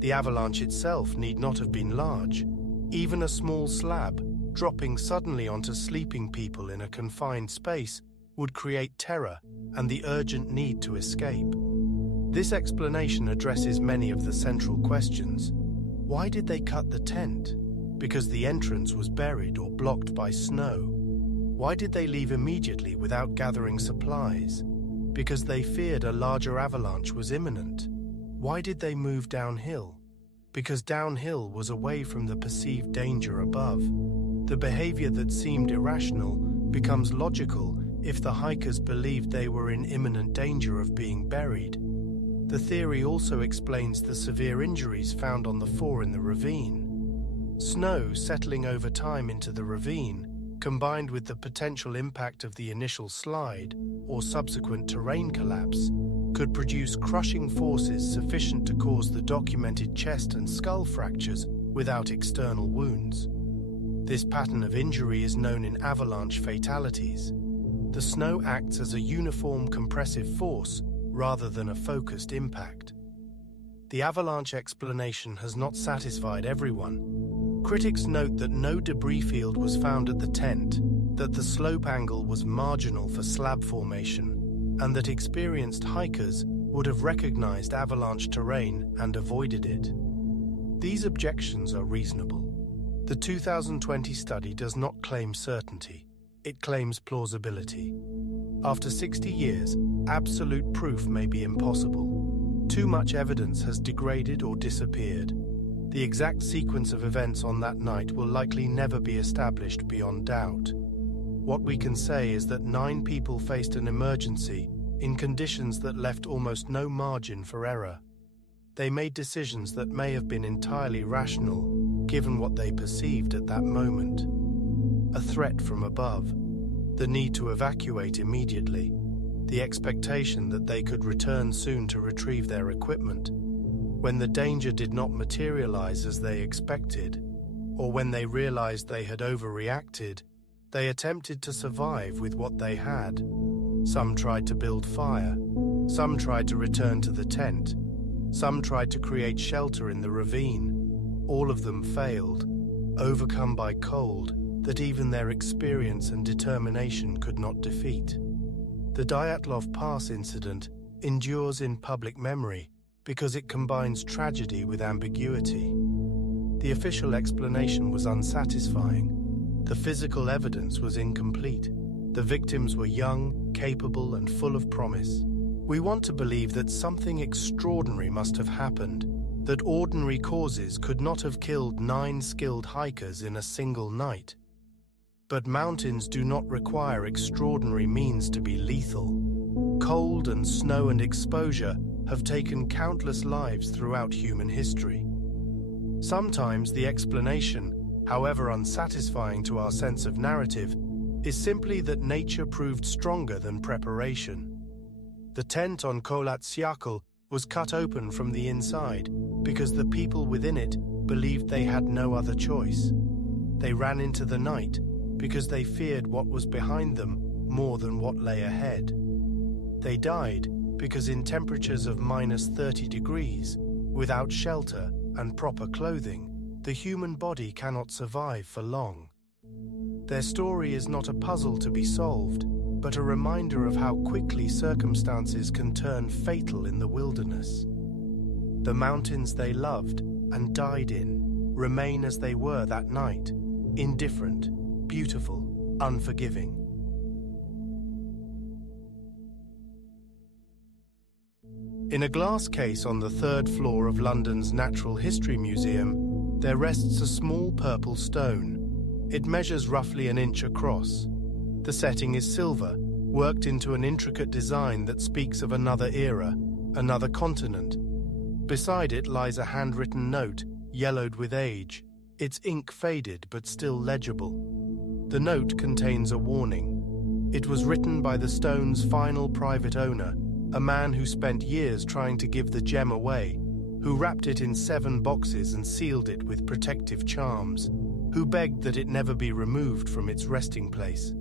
The avalanche itself need not have been large. Even a small slab, dropping suddenly onto sleeping people in a confined space, would create terror and the urgent need to escape. This explanation addresses many of the central questions. Why did they cut the tent? Because the entrance was buried or blocked by snow. Why did they leave immediately without gathering supplies? Because they feared a larger avalanche was imminent. Why did they move downhill? Because downhill was away from the perceived danger above. The behavior that seemed irrational becomes logical if the hikers believed they were in imminent danger of being buried. The theory also explains the severe injuries found on the four in the ravine. Snow settling over time into the ravine, combined with the potential impact of the initial slide or subsequent terrain collapse, could produce crushing forces sufficient to cause the documented chest and skull fractures without external wounds. This pattern of injury is known in avalanche fatalities. The snow acts as a uniform compressive force rather than a focused impact. The avalanche explanation has not satisfied everyone. Critics note that no debris field was found at the tent, that the slope angle was marginal for slab formation, and that experienced hikers would have recognized avalanche terrain and avoided it. These objections are reasonable. The 2020 study does not claim certainty, it claims plausibility. After 60 years, absolute proof may be impossible. Too much evidence has degraded or disappeared. The exact sequence of events on that night will likely never be established beyond doubt. What we can say is that 9 people faced an emergency in conditions that left almost no margin for error. They made decisions that may have been entirely rational, given what they perceived at that moment. A threat from above, the need to evacuate immediately, the expectation that they could return soon to retrieve their equipment. When the danger did not materialize as they expected, or when they realized they had overreacted, they attempted to survive with what they had. Some tried to build fire, some tried to return to the tent, some tried to create shelter in the ravine. All of them failed, overcome by cold that even their experience and determination could not defeat. The Dyatlov Pass incident endures in public memory because it combines tragedy with ambiguity. The official explanation was unsatisfying. The physical evidence was incomplete. The victims were young, capable, and full of promise. We want to believe that something extraordinary must have happened, that ordinary causes could not have killed 9 skilled hikers in a single night. But mountains do not require extraordinary means to be lethal. Cold and snow and exposure have taken countless lives throughout human history. Sometimes the explanation, however unsatisfying to our sense of narrative, is simply that nature proved stronger than preparation. The tent on Kholat Syakhl was cut open from the inside because the people within it believed they had no other choice. They ran into the night because they feared what was behind them more than what lay ahead. They died because in temperatures of -30 degrees, without shelter and proper clothing, the human body cannot survive for long. Their story is not a puzzle to be solved, but a reminder of how quickly circumstances can turn fatal in the wilderness. The mountains they loved and died in remain as they were that night, indifferent, beautiful, unforgiving. In a glass case on the 3rd floor of London's Natural History Museum, there rests a small purple stone. It measures roughly an inch across. The setting is silver, worked into an intricate design that speaks of another era, another continent. Beside it lies a handwritten note, yellowed with age, its ink faded but still legible. The note contains a warning. It was written by the stone's final private owner, a man who spent years trying to give the gem away, who wrapped it in 7 boxes and sealed it with protective charms, who begged that it never be removed from its resting place.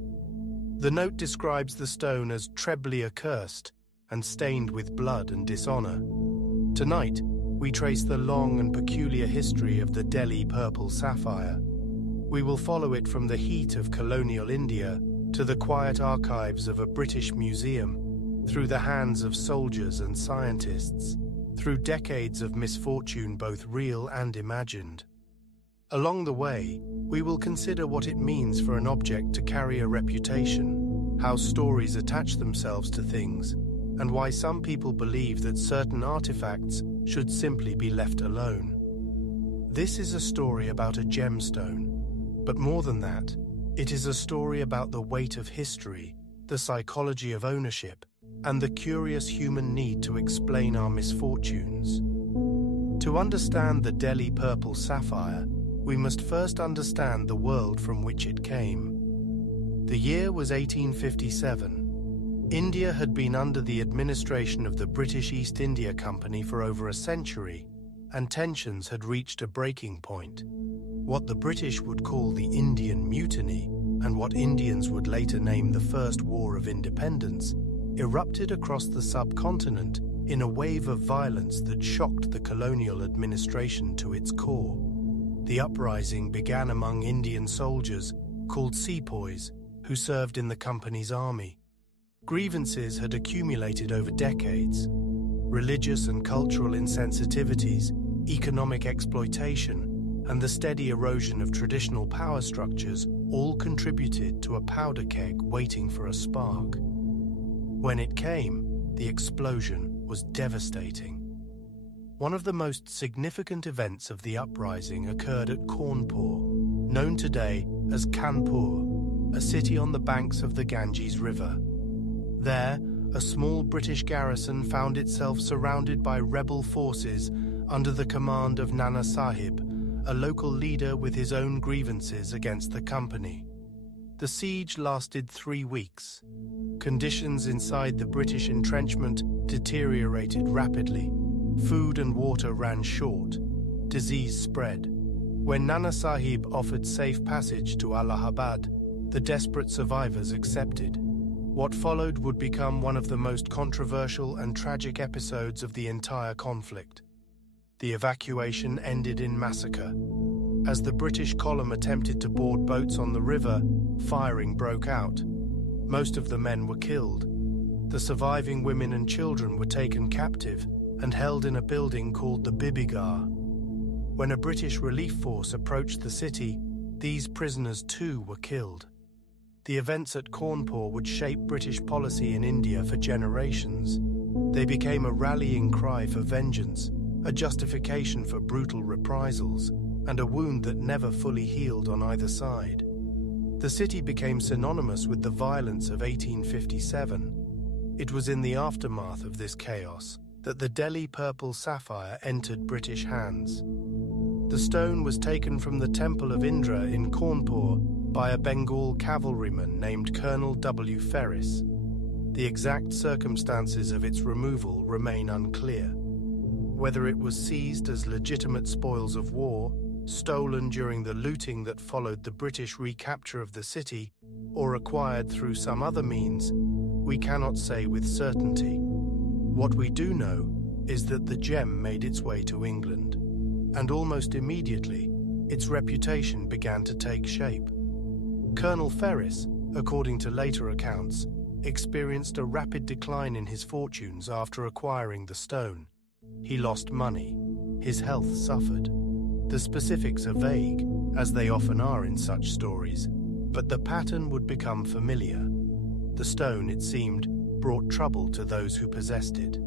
The note describes the stone as trebly accursed and stained with blood and dishonor. Tonight, we trace the long and peculiar history of the Delhi Purple Sapphire. We will follow it from the heat of colonial India to the quiet archives of a British museum, through the hands of soldiers and scientists, through decades of misfortune both real and imagined. Along the way, we will consider what it means for an object to carry a reputation, how stories attach themselves to things, and why some people believe that certain artifacts should simply be left alone. This is a story about a gemstone, but more than that, it is a story about the weight of history, the psychology of ownership, and the curious human need to explain our misfortunes. To understand the Delhi Purple Sapphire, we must first understand the world from which it came. The year was 1857. India had been under the administration of the British East India Company for over a century, and tensions had reached a breaking point. What the British would call the Indian Mutiny, and what Indians would later name the First War of Independence, erupted across the subcontinent in a wave of violence that shocked the colonial administration to its core. The uprising began among Indian soldiers, called sepoys, who served in the company's army. Grievances had accumulated over decades. Religious and cultural insensitivities, economic exploitation, and the steady erosion of traditional power structures all contributed to a powder keg waiting for a spark. When it came, the explosion was devastating. One of the most significant events of the uprising occurred at Cawnpore, known today as Kanpur, a city on the banks of the Ganges River. There, a small British garrison found itself surrounded by rebel forces under the command of Nana Sahib, a local leader with his own grievances against the company. The siege lasted 3 weeks. Conditions inside the British entrenchment deteriorated rapidly. Food and water ran short. Disease spread. When Nana Sahib offered safe passage to Allahabad, the desperate survivors accepted. What followed would become one of the most controversial and tragic episodes of the entire conflict. The evacuation ended in massacre. As the British column attempted to board boats on the river, firing broke out. Most of the men were killed. The surviving women and children were taken captive and held in a building called the Bibigar. When a British relief force approached the city, these prisoners too were killed. The events at Cawnpur would shape British policy in India for generations. They became a rallying cry for vengeance, a justification for brutal reprisals, and a wound that never fully healed on either side. The city became synonymous with the violence of 1857. It was in the aftermath of this chaos that the Delhi Purple Sapphire entered British hands. The stone was taken from the Temple of Indra in Cawnpur by a Bengal cavalryman named Colonel W. Ferris. The exact circumstances of its removal remain unclear. Whether it was seized as legitimate spoils of war, stolen during the looting that followed the British recapture of the city, or acquired through some other means, we cannot say with certainty. What we do know is that the gem made its way to England, and almost immediately, its reputation began to take shape. Colonel Ferris, according to later accounts, experienced a rapid decline in his fortunes after acquiring the stone. He lost money. His health suffered. The specifics are vague, as they often are in such stories, but the pattern would become familiar. The stone, it seemed, brought trouble to those who possessed it.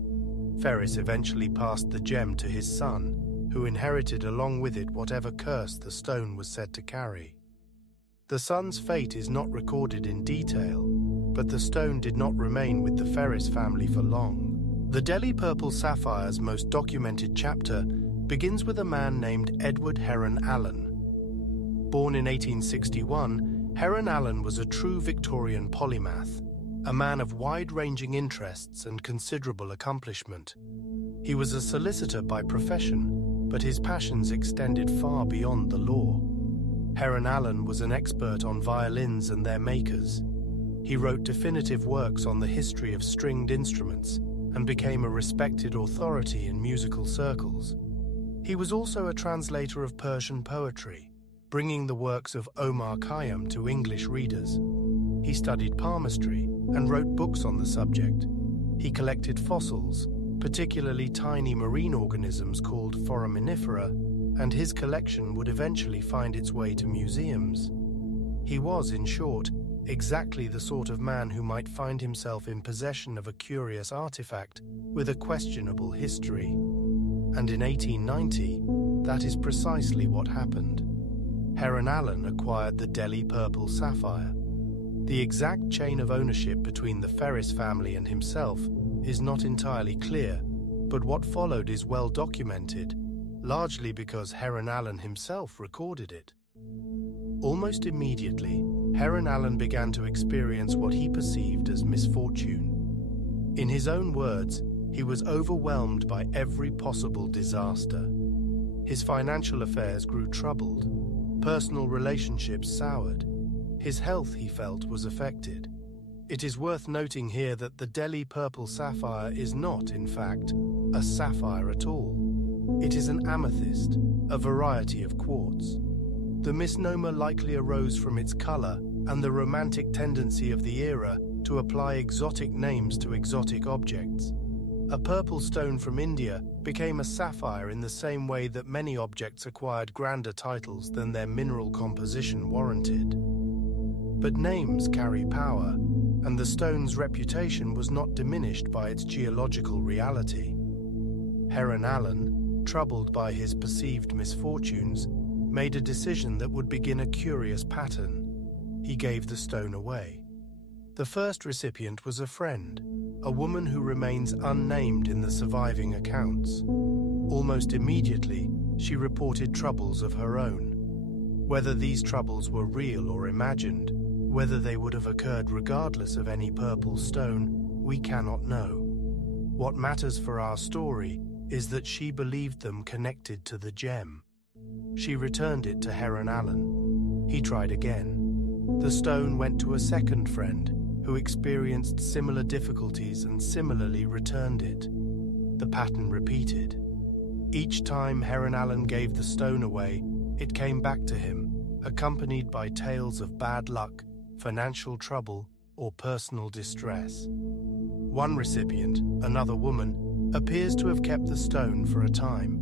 Ferris eventually passed the gem to his son, who inherited along with it whatever curse the stone was said to carry. The son's fate is not recorded in detail, but the stone did not remain with the Ferris family for long. The Delhi Purple Sapphire's most documented chapter begins with a man named Edward Heron Allen. Born in 1861, Heron Allen was a true Victorian polymath, a man of wide-ranging interests and considerable accomplishment. He was a solicitor by profession, but his passions extended far beyond the law. Heron Allen was an expert on violins and their makers. He wrote definitive works on the history of stringed instruments and became a respected authority in musical circles. He was also a translator of Persian poetry, bringing the works of Omar Khayyam to English readers. He studied palmistry and wrote books on the subject. He collected fossils, particularly tiny marine organisms called foraminifera, and his collection would eventually find its way to museums. He was, in short, exactly the sort of man who might find himself in possession of a curious artifact with a questionable history. And in 1890, that is precisely what happened. Heron Allen acquired the Delhi Purple Sapphire. The exact chain of ownership between the Ferris family and himself is not entirely clear, but what followed is well documented, largely because Heron Allen himself recorded it. Almost immediately, Heron Allen began to experience what he perceived as misfortune. In his own words, he was overwhelmed by every possible disaster. His financial affairs grew troubled. Personal relationships soured. His health, he felt, was affected. It is worth noting here that the Delhi Purple Sapphire is not, in fact, a sapphire at all. It is an amethyst, a variety of quartz. The misnomer likely arose from its color and the romantic tendency of the era to apply exotic names to exotic objects. A purple stone from India became a sapphire in the same way that many objects acquired grander titles than their mineral composition warranted. But names carry power, and the stone's reputation was not diminished by its geological reality. Heron Allen, troubled by his perceived misfortunes, made a decision that would begin a curious pattern. He gave the stone away. The first recipient was a friend, a woman who remains unnamed in the surviving accounts. Almost immediately, she reported troubles of her own. Whether these troubles were real or imagined, whether they would have occurred regardless of any purple stone, we cannot know. What matters for our story is that she believed them connected to the gem. She returned it to Heron Allen. He tried again. The stone went to a second friend, who experienced similar difficulties and similarly returned it. The pattern repeated. Each time Heron Allen gave the stone away, it came back to him, accompanied by tales of bad luck, financial trouble, or personal distress. One recipient, another woman, appears to have kept the stone for a time.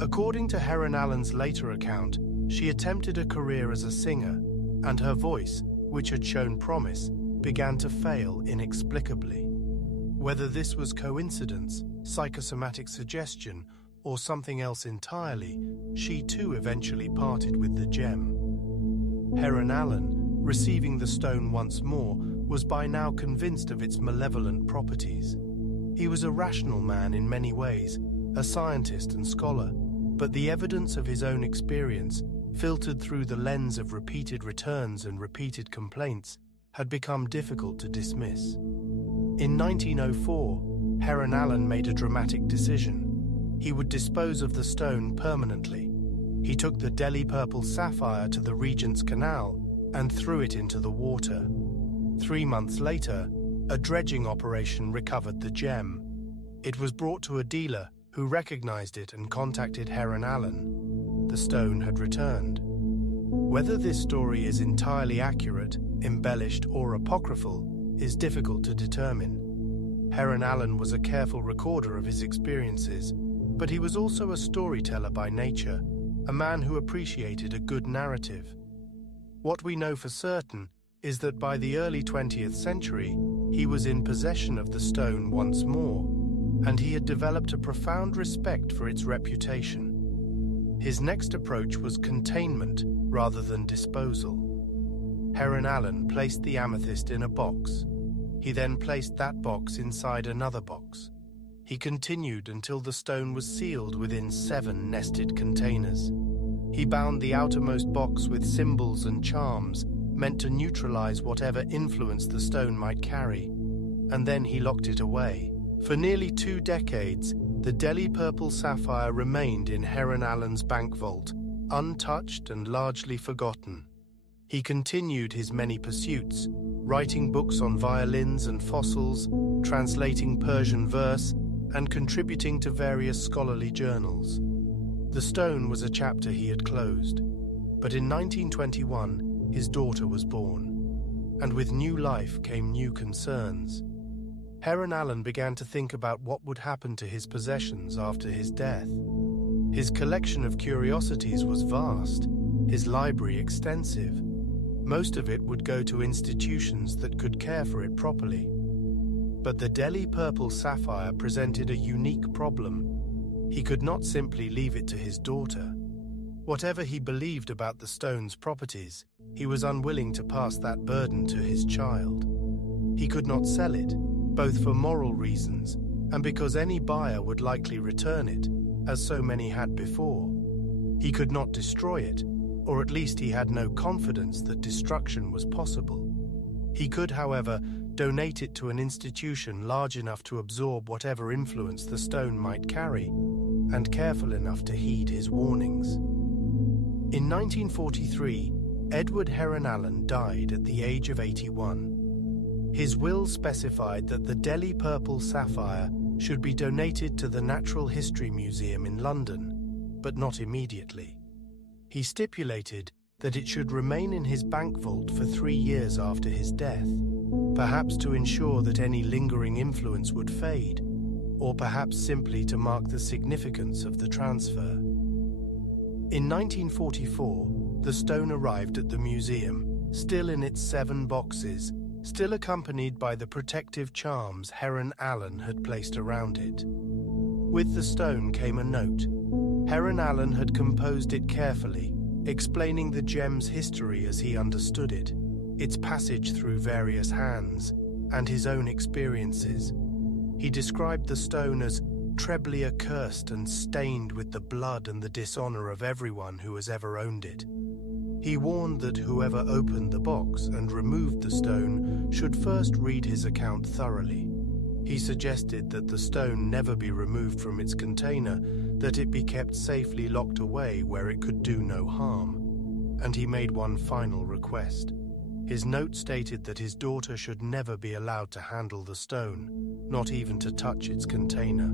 According to Heron Allen's later account, she attempted a career as a singer, and her voice, which had shown promise, began to fail inexplicably. Whether this was coincidence, psychosomatic suggestion, or something else entirely, she too eventually parted with the gem. Heron Allen, receiving the stone once more, was by now convinced of its malevolent properties. He was a rational man in many ways, a scientist and scholar, but the evidence of his own experience, filtered through the lens of repeated returns and repeated complaints, had become difficult to dismiss. In 1904, Heron Allen made a dramatic decision. He would dispose of the stone permanently. He took the Delhi Purple Sapphire to the Regent's Canal and threw it into the water. 3 months later, a dredging operation recovered the gem. It was brought to a dealer who recognized it and contacted Heron Allen. The stone had returned. Whether this story is entirely accurate, embellished, or apocryphal is difficult to determine. Heron Allen was a careful recorder of his experiences, but he was also a storyteller by nature, a man who appreciated a good narrative. What we know for certain is that by the early 20th century, he was in possession of the stone once more, and he had developed a profound respect for its reputation. His next approach was containment rather than disposal. Heron Allen placed the amethyst in a box. He then placed that box inside another box. He continued until the stone was sealed within 7 nested containers. He bound the outermost box with symbols and charms, meant to neutralize whatever influence the stone might carry, and then he locked it away. For nearly 2 decades, the Delhi Purple Sapphire remained in Heron Allen's bank vault, untouched and largely forgotten. He continued his many pursuits, writing books on violins and fossils, translating Persian verse, and contributing to various scholarly journals. The stone was a chapter he had closed, but in 1921, his daughter was born, and with new life came new concerns. Heron Allen began to think about what would happen to his possessions after his death. His collection of curiosities was vast, his library extensive. Most of it would go to institutions that could care for it properly. But the Delhi Purple Sapphire presented a unique problem. He could not simply leave it to his daughter. Whatever he believed about the stone's properties, he was unwilling to pass that burden to his child. He could not sell it, both for moral reasons and because any buyer would likely return it, as so many had before. He could not destroy it, or at least he had no confidence that destruction was possible. He could, however, donate it to an institution large enough to absorb whatever influence the stone might carry, and careful enough to heed his warnings. In 1943, Edward Heron Allen died at the age of 81. His will specified that the Delhi Purple Sapphire should be donated to the Natural History Museum in London, but not immediately. He stipulated that it should remain in his bank vault for 3 years after his death, perhaps to ensure that any lingering influence would fade, or perhaps simply to mark the significance of the transfer. In 1944, the stone arrived at the museum, still in its 7 boxes, still accompanied by the protective charms Heron Allen had placed around it. With the stone came a note. Heron Allen had composed it carefully, explaining the gem's history as he understood it, its passage through various hands, and his own experiences. He described the stone as trebly accursed and stained with the blood and the dishonor of everyone who has ever owned it. He warned that whoever opened the box and removed the stone should first read his account thoroughly. He suggested that the stone never be removed from its container, that it be kept safely locked away where it could do no harm, and he made one final request. His note stated that his daughter should never be allowed to handle the stone, not even to touch its container.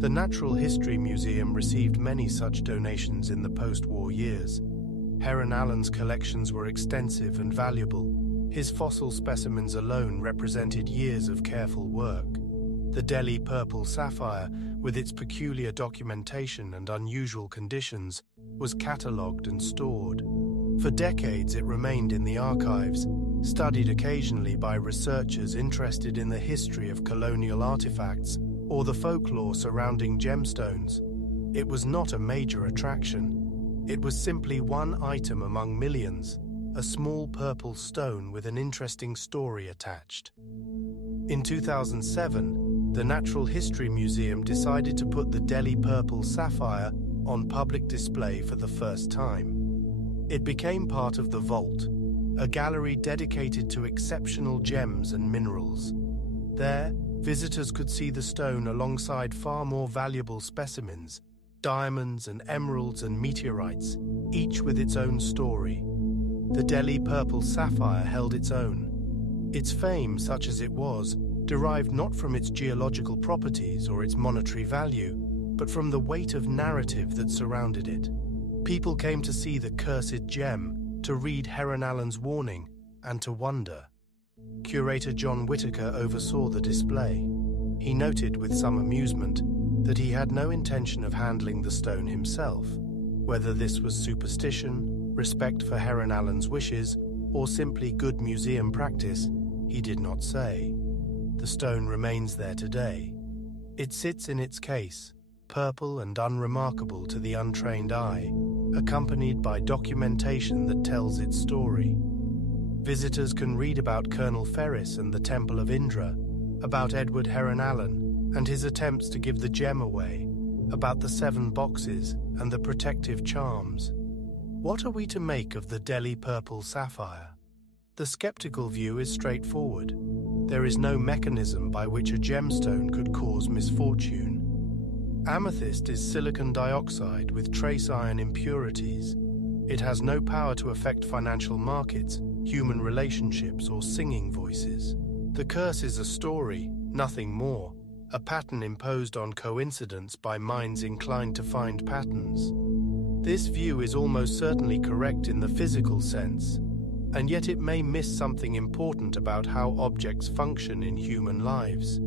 The Natural History Museum received many such donations in the post-war years. Heron Allen's collections were extensive and valuable. His fossil specimens alone represented years of careful work. The Delhi Purple Sapphire, with its peculiar documentation and unusual conditions, was catalogued and stored. For decades it remained in the archives, studied occasionally by researchers interested in the history of colonial artifacts or the folklore surrounding gemstones. It was not a major attraction. It was simply one item among millions, a small purple stone with an interesting story attached. In 2007, the Natural History Museum decided to put the Delhi Purple Sapphire on public display for the first time. It became part of the Vault, a gallery dedicated to exceptional gems and minerals. There, visitors could see the stone alongside far more valuable specimens, diamonds and emeralds and meteorites, each with its own story. The Delhi Purple Sapphire held its own. Its fame, such as it was, derived not from its geological properties or its monetary value, but from the weight of narrative that surrounded it. People came to see the cursed gem, to read Heron Allen's warning, and to wonder. Curator John Whitaker oversaw the display. He noted with some amusement that he had no intention of handling the stone himself. Whether this was superstition, respect for Heron Allen's wishes, or simply good museum practice, he did not say. The stone remains there today. It sits in its case, purple and unremarkable to the untrained eye, accompanied by documentation that tells its story. Visitors can read about Colonel Ferris and the Temple of Indra, about Edward Heron Allen and his attempts to give the gem away, about the 7 boxes and the protective charms. What are we to make of the Delhi Purple Sapphire? The skeptical view is straightforward. There is no mechanism by which a gemstone could cause misfortune. Amethyst is silicon dioxide with trace iron impurities. It has no power to affect financial markets, human relationships, or singing voices. The curse is a story, nothing more, a pattern imposed on coincidence by minds inclined to find patterns. This view is almost certainly correct in the physical sense, and yet it may miss something important about how objects function in human lives.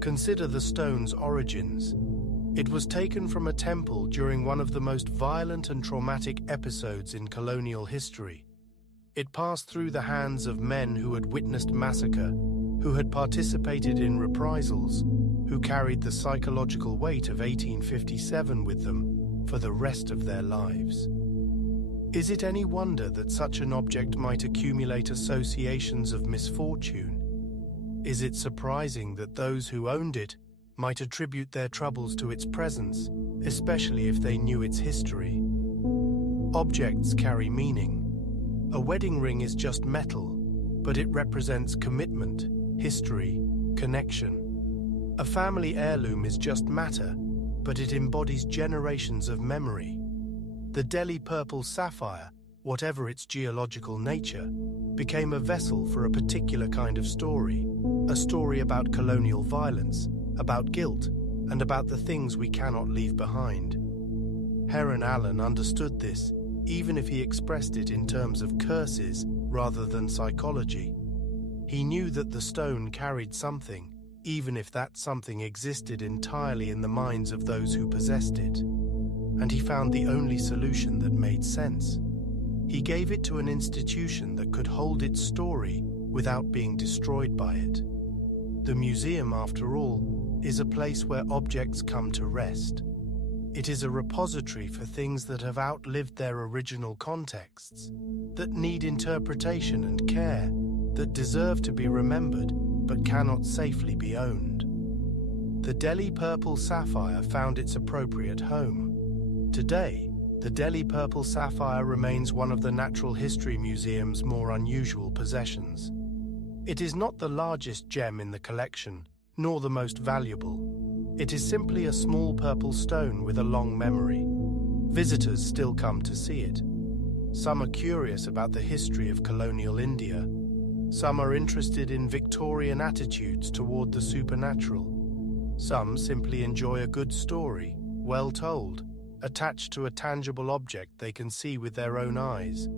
Consider the stone's origins. It was taken from a temple during one of the most violent and traumatic episodes in colonial history. It passed through the hands of men who had witnessed massacre, who had participated in reprisals, who carried the psychological weight of 1857 with them for the rest of their lives. Is it any wonder that such an object might accumulate associations of misfortune? Is it surprising that those who owned it might attribute their troubles to its presence, especially if they knew its history? Objects carry meaning. A wedding ring is just metal, but it represents commitment, history, connection. A family heirloom is just matter, but it embodies generations of memory. The Delhi Purple Sapphire, whatever its geological nature, became a vessel for a particular kind of story, a story about colonial violence, about guilt, and about the things we cannot leave behind. Heron Allen understood this, even if he expressed it in terms of curses rather than psychology. He knew that the stone carried something, even if that something existed entirely in the minds of those who possessed it. And he found the only solution that made sense. He gave it to an institution that could hold its story without being destroyed by it. The museum, after all, is a place where objects come to rest. It is a repository for things that have outlived their original contexts, that need interpretation and care, that deserve to be remembered but cannot safely be owned. The Delhi Purple Sapphire found its appropriate home. Today, the Delhi Purple Sapphire remains one of the Natural History Museum's more unusual possessions. It is not the largest gem in the collection, nor the most valuable. It is simply a small purple stone with a long memory. Visitors still come to see it. Some are curious about the history of colonial India. Some are interested in Victorian attitudes toward the supernatural. Some simply enjoy a good story, well told, attached to a tangible object they can see with their own eyes.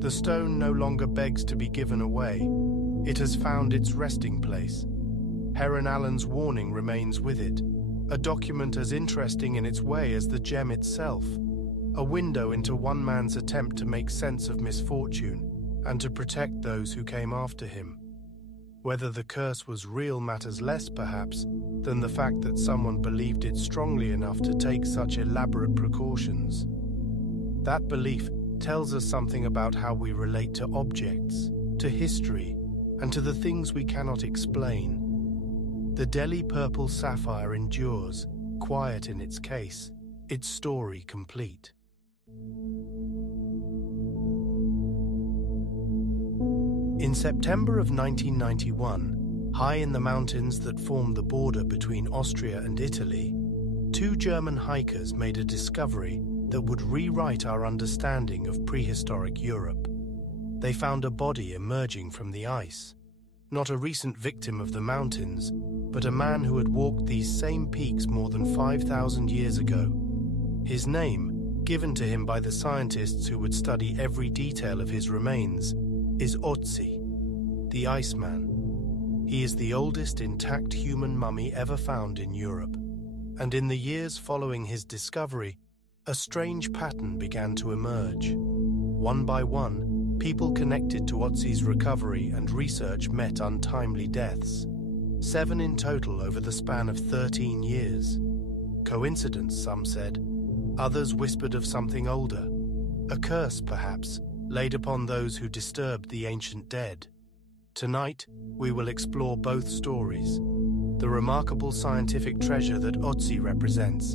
The stone no longer begs to be given away. It has found its resting place. Heron Allen's warning remains with it, a document as interesting in its way as the gem itself, a window into one man's attempt to make sense of misfortune and to protect those who came after him. Whether the curse was real matters less, perhaps, than the fact that someone believed it strongly enough to take such elaborate precautions. That belief tells us something about how we relate to objects, to history, and to the things we cannot explain. The Delhi Purple Sapphire endures, quiet in its case, its story complete. In September of 1991, high in the mountains that form the border between Austria and Italy, two German hikers made a discovery that would rewrite our understanding of prehistoric Europe. They found a body emerging from the ice, not a recent victim of the mountains, but a man who had walked these same peaks more than 5,000 years ago. His name, given to him by the scientists who would study every detail of his remains, is Otzi the Iceman. He is the oldest intact human mummy ever found in Europe, and in the years following his discovery, a strange pattern began to emerge. One by one, people connected to Otzi's recovery and research met untimely deaths, 7 in total over the span of 13 years. Coincidence, some said. Others whispered of something older, a curse perhaps, laid upon those who disturbed the ancient dead. Tonight, we will explore both stories, the remarkable scientific treasure that Otzi represents,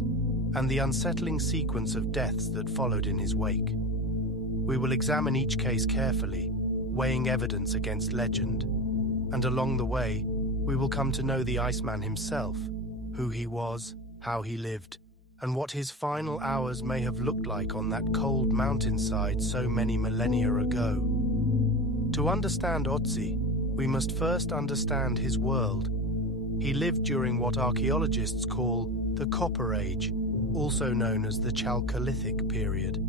and the unsettling sequence of deaths that followed in his wake. We will examine each case carefully, weighing evidence against legend. And along the way, we will come to know the Iceman himself, who he was, how he lived, and what his final hours may have looked like on that cold mountainside so many millennia ago. To understand Otzi, we must first understand his world. He lived during what archaeologists call the Copper Age, also known as the Chalcolithic period.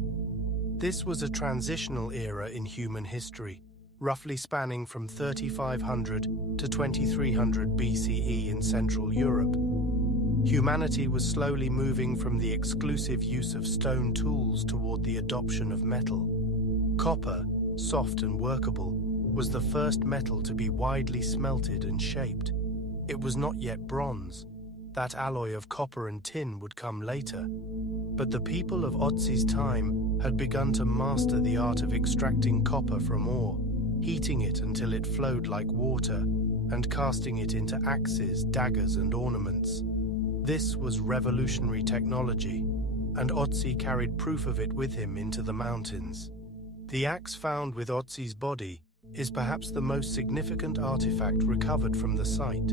This was a transitional era in human history, roughly spanning from 3500 to 2300 BCE in Central Europe. Humanity was slowly moving from the exclusive use of stone tools toward the adoption of metal. Copper, soft and workable, was the first metal to be widely smelted and shaped. It was not yet bronze. That alloy of copper and tin would come later. But the people of Otzi's time had begun to master the art of extracting copper from ore, heating it until it flowed like water, and casting it into axes, daggers, and ornaments. This was revolutionary technology, and Otzi carried proof of it with him into the mountains. The axe found with Otzi's body is perhaps the most significant artifact recovered from the site.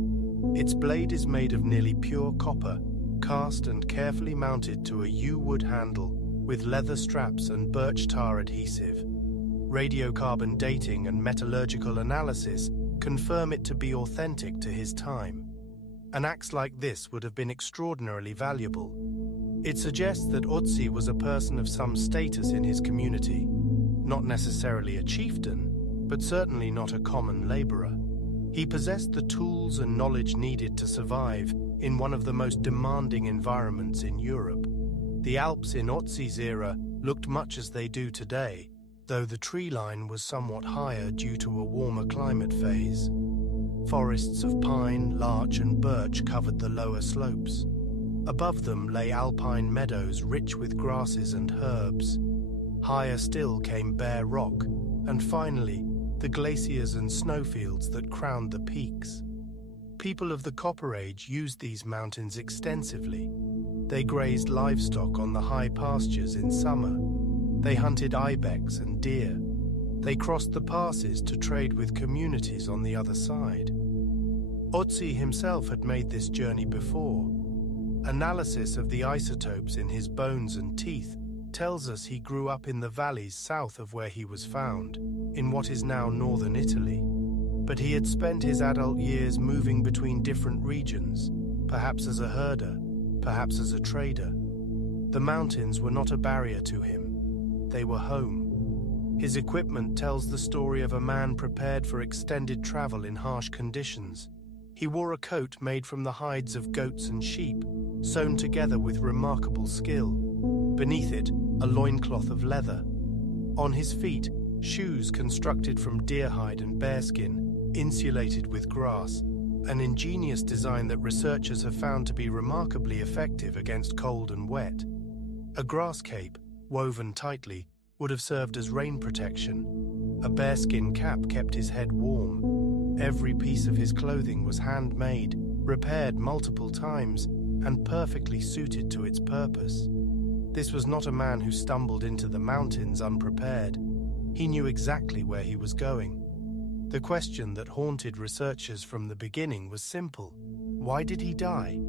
Its blade is made of nearly pure copper, cast and carefully mounted to a yew wood handle with leather straps and birch tar adhesive. Radiocarbon dating and metallurgical analysis confirm it to be authentic to his time. An axe like this would have been extraordinarily valuable. It suggests that Otzi was a person of some status in his community, not necessarily a chieftain, but certainly not a common laborer. He possessed the tools and knowledge needed to survive in one of the most demanding environments in Europe. The Alps in Otzi's era looked much as they do today, though the tree line was somewhat higher due to a warmer climate phase. Forests of pine, larch, and birch covered the lower slopes. Above them lay alpine meadows rich with grasses and herbs. Higher still came bare rock, and finally, the glaciers and snowfields that crowned the peaks. People of the Copper Age used these mountains extensively. They grazed livestock on the high pastures in summer. They hunted ibex and deer. They crossed the passes to trade with communities on the other side. Otzi himself had made this journey before. Analysis of the isotopes in his bones and teeth tells us he grew up in the valleys south of where he was found, in what is now northern Italy. But he had spent his adult years moving between different regions, perhaps as a herder, perhaps as a trader. The mountains were not a barrier to him. They were home. His equipment tells the story of a man prepared for extended travel in harsh conditions. He wore a coat made from the hides of goats and sheep, sewn together with remarkable skill. Beneath it, a loincloth of leather. On his feet, shoes constructed from deer hide and bearskin, insulated with grass, an ingenious design that researchers have found to be remarkably effective against cold and wet. A grass cape, woven tightly, would have served as rain protection. A bearskin cap kept his head warm. Every piece of his clothing was handmade, repaired multiple times, and perfectly suited to its purpose. This was not a man who stumbled into the mountains unprepared. He knew exactly where he was going. The question that haunted researchers from the beginning was simple. Why did he die?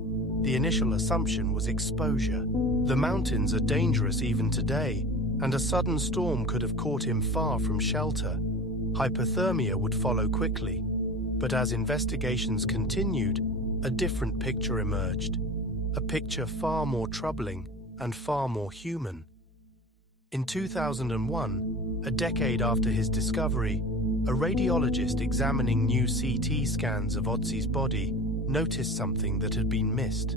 The initial assumption was exposure. The mountains are dangerous even today, and a sudden storm could have caught him far from shelter. Hypothermia would follow quickly. But as investigations continued, a different picture emerged. A picture far more troubling and far more human. In 2001, a decade after his discovery, a radiologist examining new CT scans of Otzi's body noticed something that had been missed.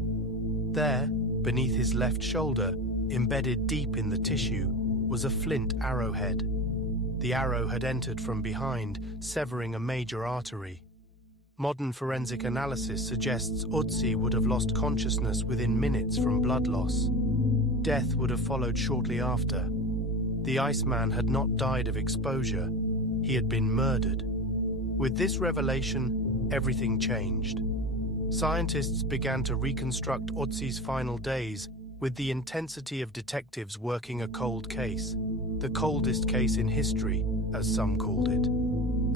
There, beneath his left shoulder, embedded deep in the tissue, was a flint arrowhead. The arrow had entered from behind, severing a major artery. Modern forensic analysis suggests Otzi would have lost consciousness within minutes from blood loss. Death would have followed shortly after. The Iceman had not died of exposure. He had been murdered. With this revelation, everything changed. Scientists began to reconstruct Otzi's final days with the intensity of detectives working a cold case. the coldest case in history, as some called it.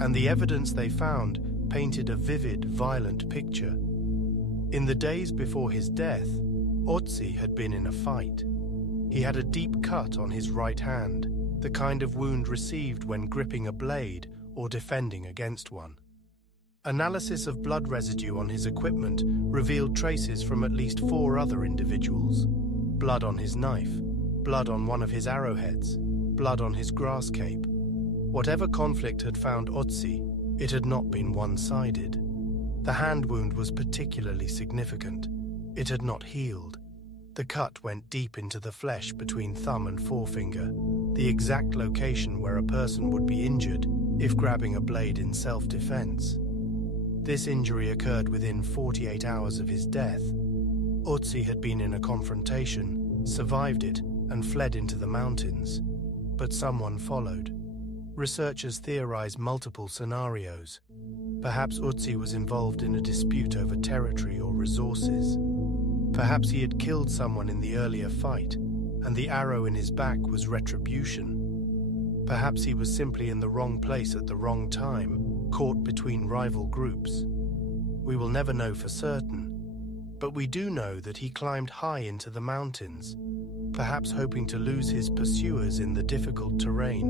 And the evidence they found painted a vivid, violent picture. In the days before his death, Otzi had been in a fight. He had a deep cut on his right hand, the kind of wound received when gripping a blade or defending against one. Analysis of blood residue on his equipment revealed traces from at least 4 other individuals. Blood on his knife, blood on one of his arrowheads, blood on his grass cape. Whatever conflict had found Otzi, it had not been one-sided. The hand wound was particularly significant. It had not healed. The cut went deep into the flesh between thumb and forefinger, the exact location where a person would be injured if grabbing a blade in self-defense. This injury occurred within 48 hours of his death. Otzi had been in a confrontation, survived it, and fled into the mountains. But someone followed. Researchers theorize multiple scenarios. Perhaps Otzi was involved in a dispute over territory or resources. Perhaps he had killed someone in the earlier fight, and the arrow in his back was retribution. Perhaps he was simply in the wrong place at the wrong time, caught between rival groups. We will never know for certain, but we do know that he climbed high into the mountains, perhaps hoping to lose his pursuers in the difficult terrain.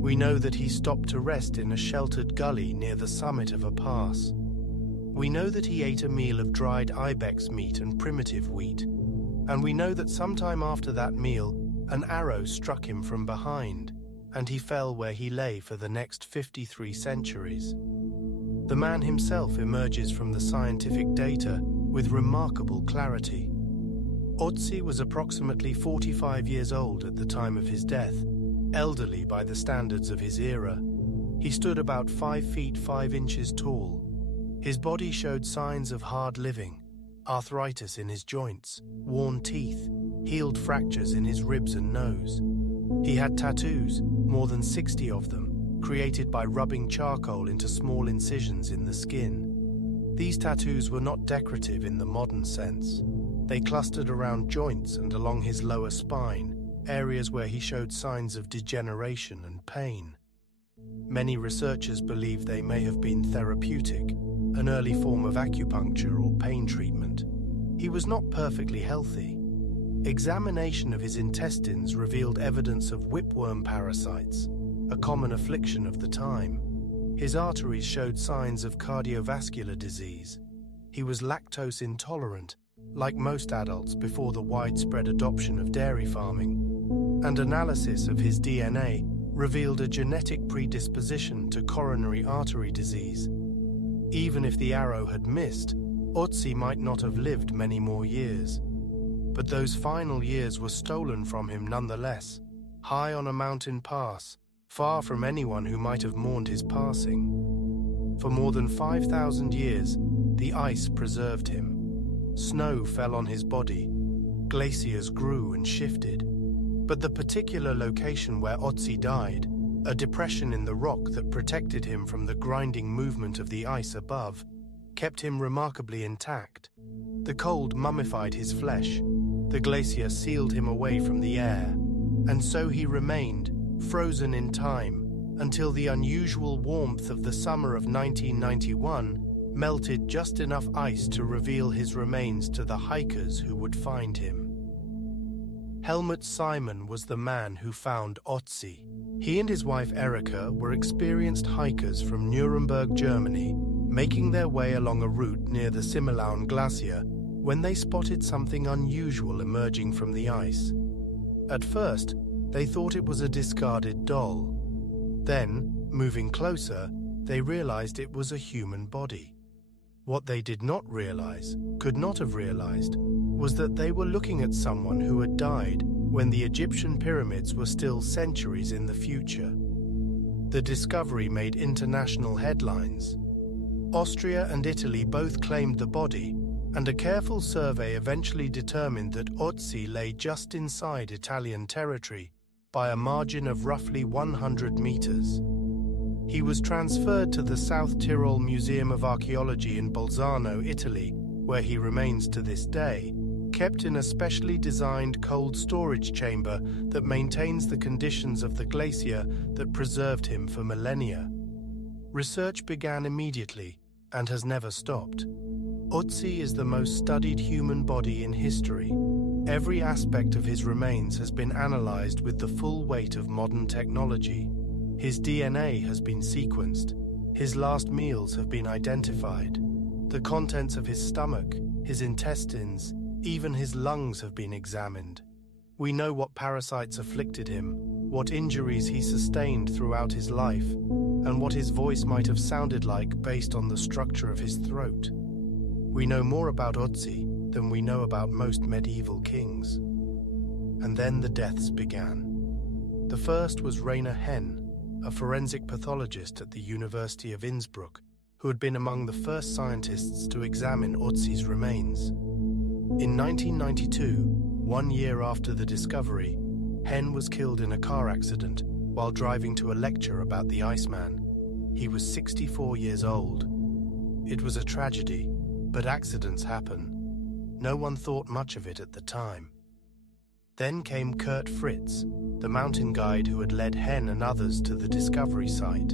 We know that he stopped to rest in a sheltered gully near the summit of a pass. We know that he ate a meal of dried ibex meat and primitive wheat, and we know that sometime after that meal, an arrow struck him from behind, and he fell where he lay for the next 53 centuries. The man himself emerges from the scientific data with remarkable clarity. Otzi was approximately 45 years old at the time of his death, elderly by the standards of his era. He stood about 5 feet 5 inches tall. His body showed signs of hard living, arthritis in his joints, worn teeth, healed fractures in his ribs and nose. He had tattoos, more than 60 of them, created by rubbing charcoal into small incisions in the skin. These tattoos were not decorative in the modern sense. They clustered around joints and along his lower spine, areas where he showed signs of degeneration and pain. Many researchers believe they may have been therapeutic, an early form of acupuncture or pain treatment. He was not perfectly healthy. Examination of his intestines revealed evidence of whipworm parasites, a common affliction of the time. His arteries showed signs of cardiovascular disease. He was lactose intolerant, like most adults before the widespread adoption of dairy farming. And analysis of his DNA revealed a genetic predisposition to coronary artery disease. Even if the arrow had missed, Otzi might not have lived many more years. But those final years were stolen from him nonetheless, high on a mountain pass, far from anyone who might have mourned his passing. For more than 5,000 years, the ice preserved him. Snow fell on his body. Glaciers grew and shifted. But the particular location where Otzi died, a depression in the rock that protected him from the grinding movement of the ice above, kept him remarkably intact. The cold mummified his flesh. The glacier sealed him away from the air. And so he remained, frozen in time, until the unusual warmth of the summer of 1991 melted just enough ice to reveal his remains to the hikers who would find him. Helmut Simon was the man who found Otzi. He and his wife Erika were experienced hikers from Nuremberg, Germany, making their way along a route near the Simmerlaun Glacier when they spotted something unusual emerging from the ice. At first, they thought it was a discarded doll. Then, moving closer, they realized it was a human body. What they did not realize, could not have realized, was that they were looking at someone who had died when the Egyptian pyramids were still centuries in the future. The discovery made international headlines. Austria and Italy both claimed the body, and a careful survey eventually determined that Otzi lay just inside Italian territory by a margin of roughly 100 meters. He was transferred to the South Tyrol Museum of Archaeology in Bolzano, Italy, where he remains to this day, kept in a specially designed cold storage chamber that maintains the conditions of the glacier that preserved him for millennia. Research began immediately and has never stopped. Otzi is the most studied human body in history. Every aspect of his remains has been analyzed with the full weight of modern technology. His DNA has been sequenced. His last meals have been identified. The contents of his stomach, his intestines, even his lungs have been examined. We know what parasites afflicted him, what injuries he sustained throughout his life, and what his voice might have sounded like based on the structure of his throat. We know more about Otzi than we know about most medieval kings. And then the deaths began. The first was Rainer Henn, a forensic pathologist at the University of Innsbruck, who had been among the first scientists to examine Otzi's remains. In 1992, 1 year after the discovery, Henn was killed in a car accident while driving to a lecture about the Iceman. He was 64 years old. It was a tragedy, but accidents happen. No one thought much of it at the time. Then came Kurt Fritz, the mountain guide who had led Henn and others to the discovery site.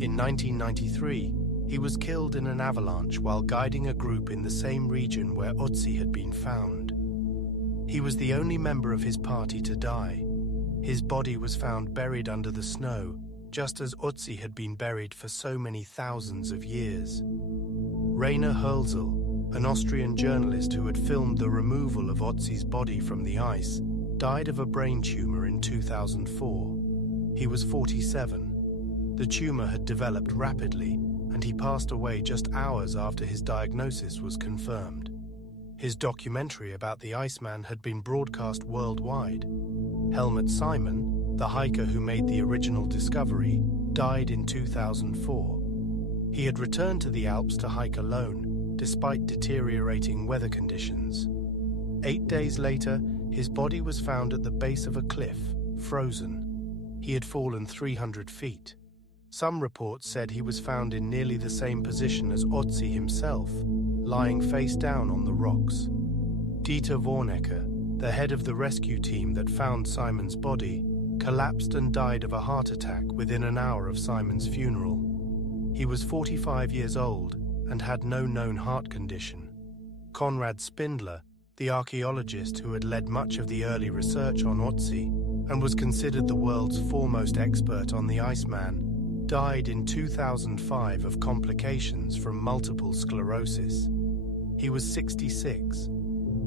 In 1993, he was killed in an avalanche while guiding a group in the same region where Otzi had been found. He was the only member of his party to die. His body was found buried under the snow, just as Otzi had been buried for so many thousands of years. Rainer Hölzel, an Austrian journalist who had filmed the removal of Otzi's body from the ice, died of a brain tumor in 2004. He was 47. The tumor had developed rapidly, and he passed away just hours after his diagnosis was confirmed. His documentary about the Iceman had been broadcast worldwide. Helmut Simon, the hiker who made the original discovery, died in 2004. He had returned to the Alps to hike alone, despite deteriorating weather conditions. 8 days later, his body was found at the base of a cliff, frozen. He had fallen 300 feet. Some reports said he was found in nearly the same position as Otzi himself, lying face down on the rocks. Dieter Warnecke, the head of the rescue team that found Simon's body, collapsed and died of a heart attack within an hour of Simon's funeral. He was 45 years old and had no known heart condition. Konrad Spindler, the archaeologist who had led much of the early research on Otzi and was considered the world's foremost expert on the Iceman, died in 2005 of complications from multiple sclerosis. He was 66.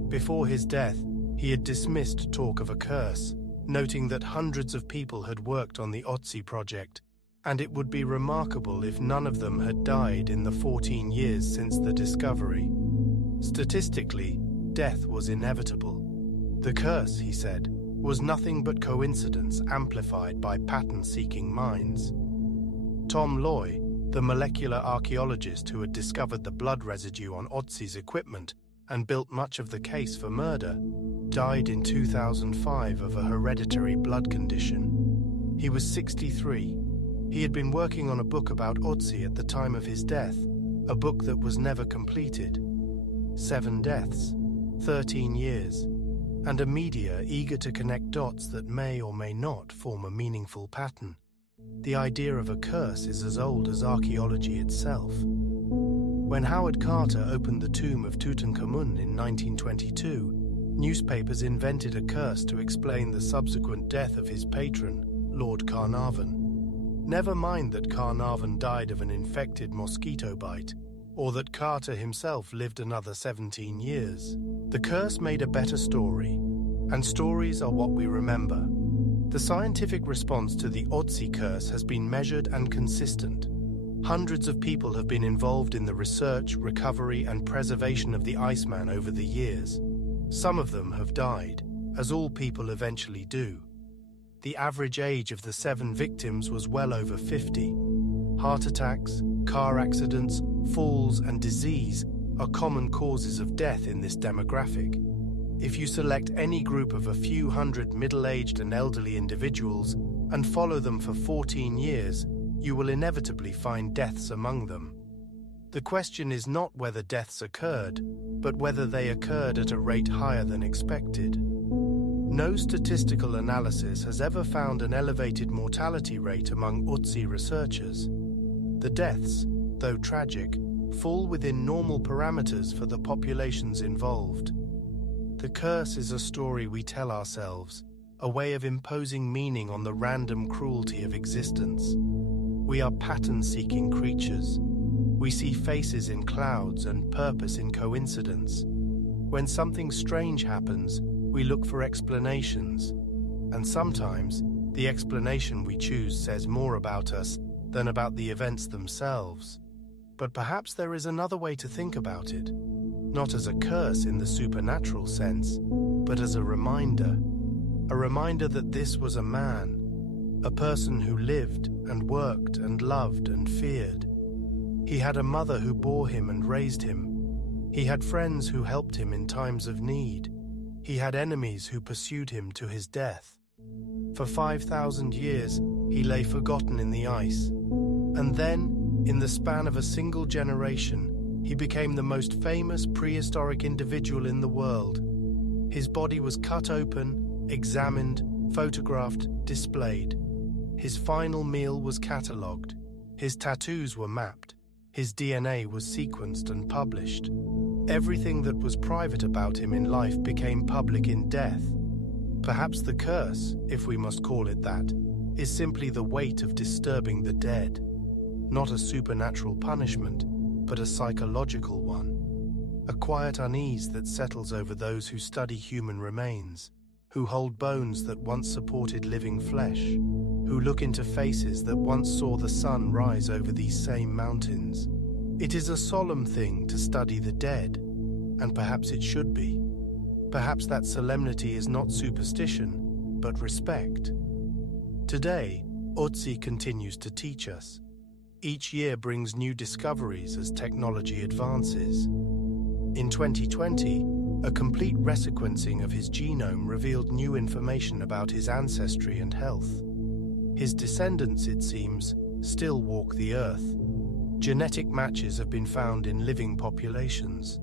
Before his death, he had dismissed talk of a curse, noting that hundreds of people had worked on the Otzi project, and it would be remarkable if none of them had died in the 14 years since the discovery. Statistically, death was inevitable. The curse, he said, was nothing but coincidence amplified by pattern-seeking minds. Tom Loy, the molecular archaeologist who had discovered the blood residue on Otzi's equipment and built much of the case for murder, died in 2005 of a hereditary blood condition. He was 63. He had been working on a book about Otzi at the time of his death, a book that was never completed. 7 deaths, 13 years, and a media eager to connect dots that may or may not form a meaningful pattern. The idea of a curse is as old as archaeology itself. When Howard Carter opened the tomb of Tutankhamun in 1922, newspapers invented a curse to explain the subsequent death of his patron, Lord Carnarvon. Never mind that Carnarvon died of an infected mosquito bite, or that Carter himself lived another 17 years. The curse made a better story, and stories are what we remember. The scientific response to the Otzi curse has been measured and consistent. Hundreds of people have been involved in the research, recovery, and preservation of the Iceman over the years. Some of them have died, as all people eventually do. The average age of the 7 victims was well over 50. Heart attacks, car accidents, falls, and disease are common causes of death in this demographic. If you select any group of a few hundred middle-aged and elderly individuals and follow them for 14 years, you will inevitably find deaths among them. The question is not whether deaths occurred, but whether they occurred at a rate higher than expected. No statistical analysis has ever found an elevated mortality rate among Otzi researchers. The deaths, though tragic, fall within normal parameters for the populations involved. The curse is a story we tell ourselves, a way of imposing meaning on the random cruelty of existence. We are pattern-seeking creatures. We see faces in clouds and purpose in coincidence. When something strange happens, we look for explanations, and sometimes the explanation we choose says more about us than about the events themselves. But perhaps there is another way to think about it, not as a curse in the supernatural sense, but as a reminder that this was a man, a person who lived and worked and loved and feared. He had a mother who bore him and raised him. He had friends who helped him in times of need. He had enemies who pursued him to his death. For 5,000 years, he lay forgotten in the ice. And then, in the span of a single generation, he became the most famous prehistoric individual in the world. His body was cut open, examined, photographed, displayed. His final meal was catalogued. His tattoos were mapped. His DNA was sequenced and published. Everything that was private about him in life became public in death. Perhaps the curse, if we must call it that, is simply the weight of disturbing the dead. Not a supernatural punishment, but a psychological one. A quiet unease that settles over those who study human remains, who hold bones that once supported living flesh, who look into faces that once saw the sun rise over these same mountains. It is a solemn thing to study the dead, and perhaps it should be. Perhaps that solemnity is not superstition, but respect. Today, Otzi continues to teach us. Each year brings new discoveries as technology advances. In 2020, a complete resequencing of his genome revealed new information about his ancestry and health. His descendants, it seems, still walk the earth. Genetic matches have been found in living populations.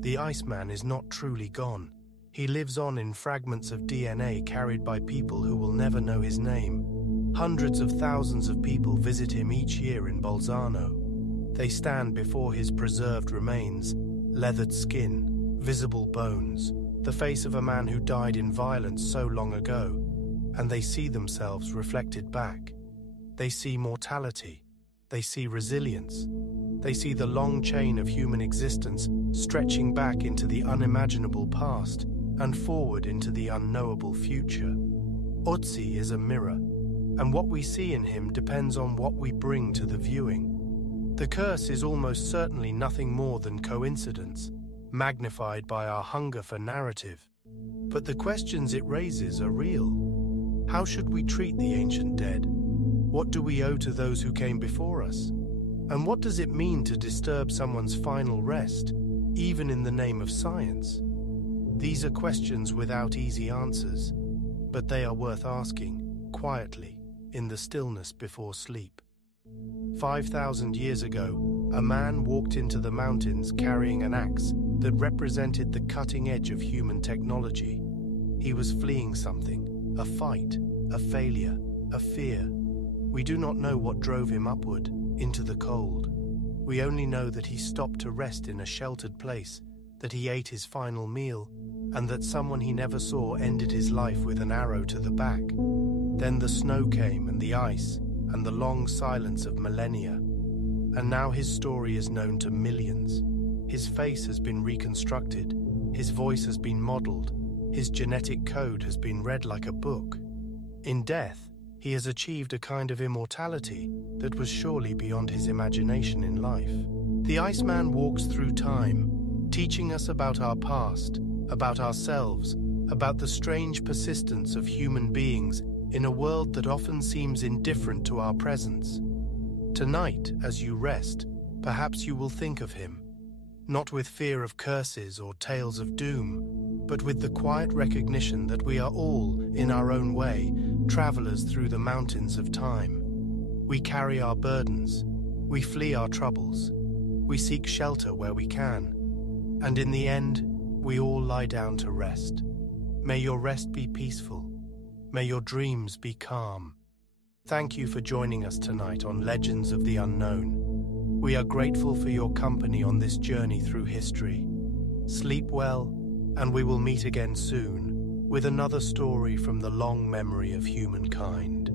The Iceman is not truly gone. He lives on in fragments of DNA carried by people who will never know his name. Hundreds of thousands of people visit him each year in Bolzano. They stand before his preserved remains, leathered skin, visible bones, the face of a man who died in violence so long ago, and they see themselves reflected back. They see mortality. They see resilience. They see the long chain of human existence stretching back into the unimaginable past and forward into the unknowable future. Otzi is a mirror, and what we see in him depends on what we bring to the viewing. The curse is almost certainly nothing more than coincidence, magnified by our hunger for narrative. But the questions it raises are real. How should we treat the ancient dead? What do we owe to those who came before us? And what does it mean to disturb someone's final rest, even in the name of science? These are questions without easy answers, but they are worth asking, quietly, in the stillness before sleep. 5,000 years ago, a man walked into the mountains carrying an axe that represented the cutting edge of human technology. He was fleeing something, a fight, a failure, a fear. We do not know what drove him upward, into the cold. We only know that he stopped to rest in a sheltered place, that he ate his final meal, and that someone he never saw ended his life with an arrow to the back. Then the snow came and the ice, and the long silence of millennia. And now his story is known to millions. His face has been reconstructed, his voice has been modeled, his genetic code has been read like a book. In death, he has achieved a kind of immortality that was surely beyond his imagination in life. The Iceman walks through time, teaching us about our past, about ourselves, about the strange persistence of human beings in a world that often seems indifferent to our presence. Tonight, as you rest, perhaps you will think of him, not with fear of curses or tales of doom, but with the quiet recognition that we are all, in our own way, travelers through the mountains of time. We carry our burdens, we flee our troubles, We seek shelter where we can. And in the end, we all lie down to rest. May your rest be peaceful. May your dreams be calm. Thank you for joining us tonight on Legends of the Unknown. We are grateful for your company on this journey through history. Sleep well, and we will meet again soon with another story from the long memory of humankind.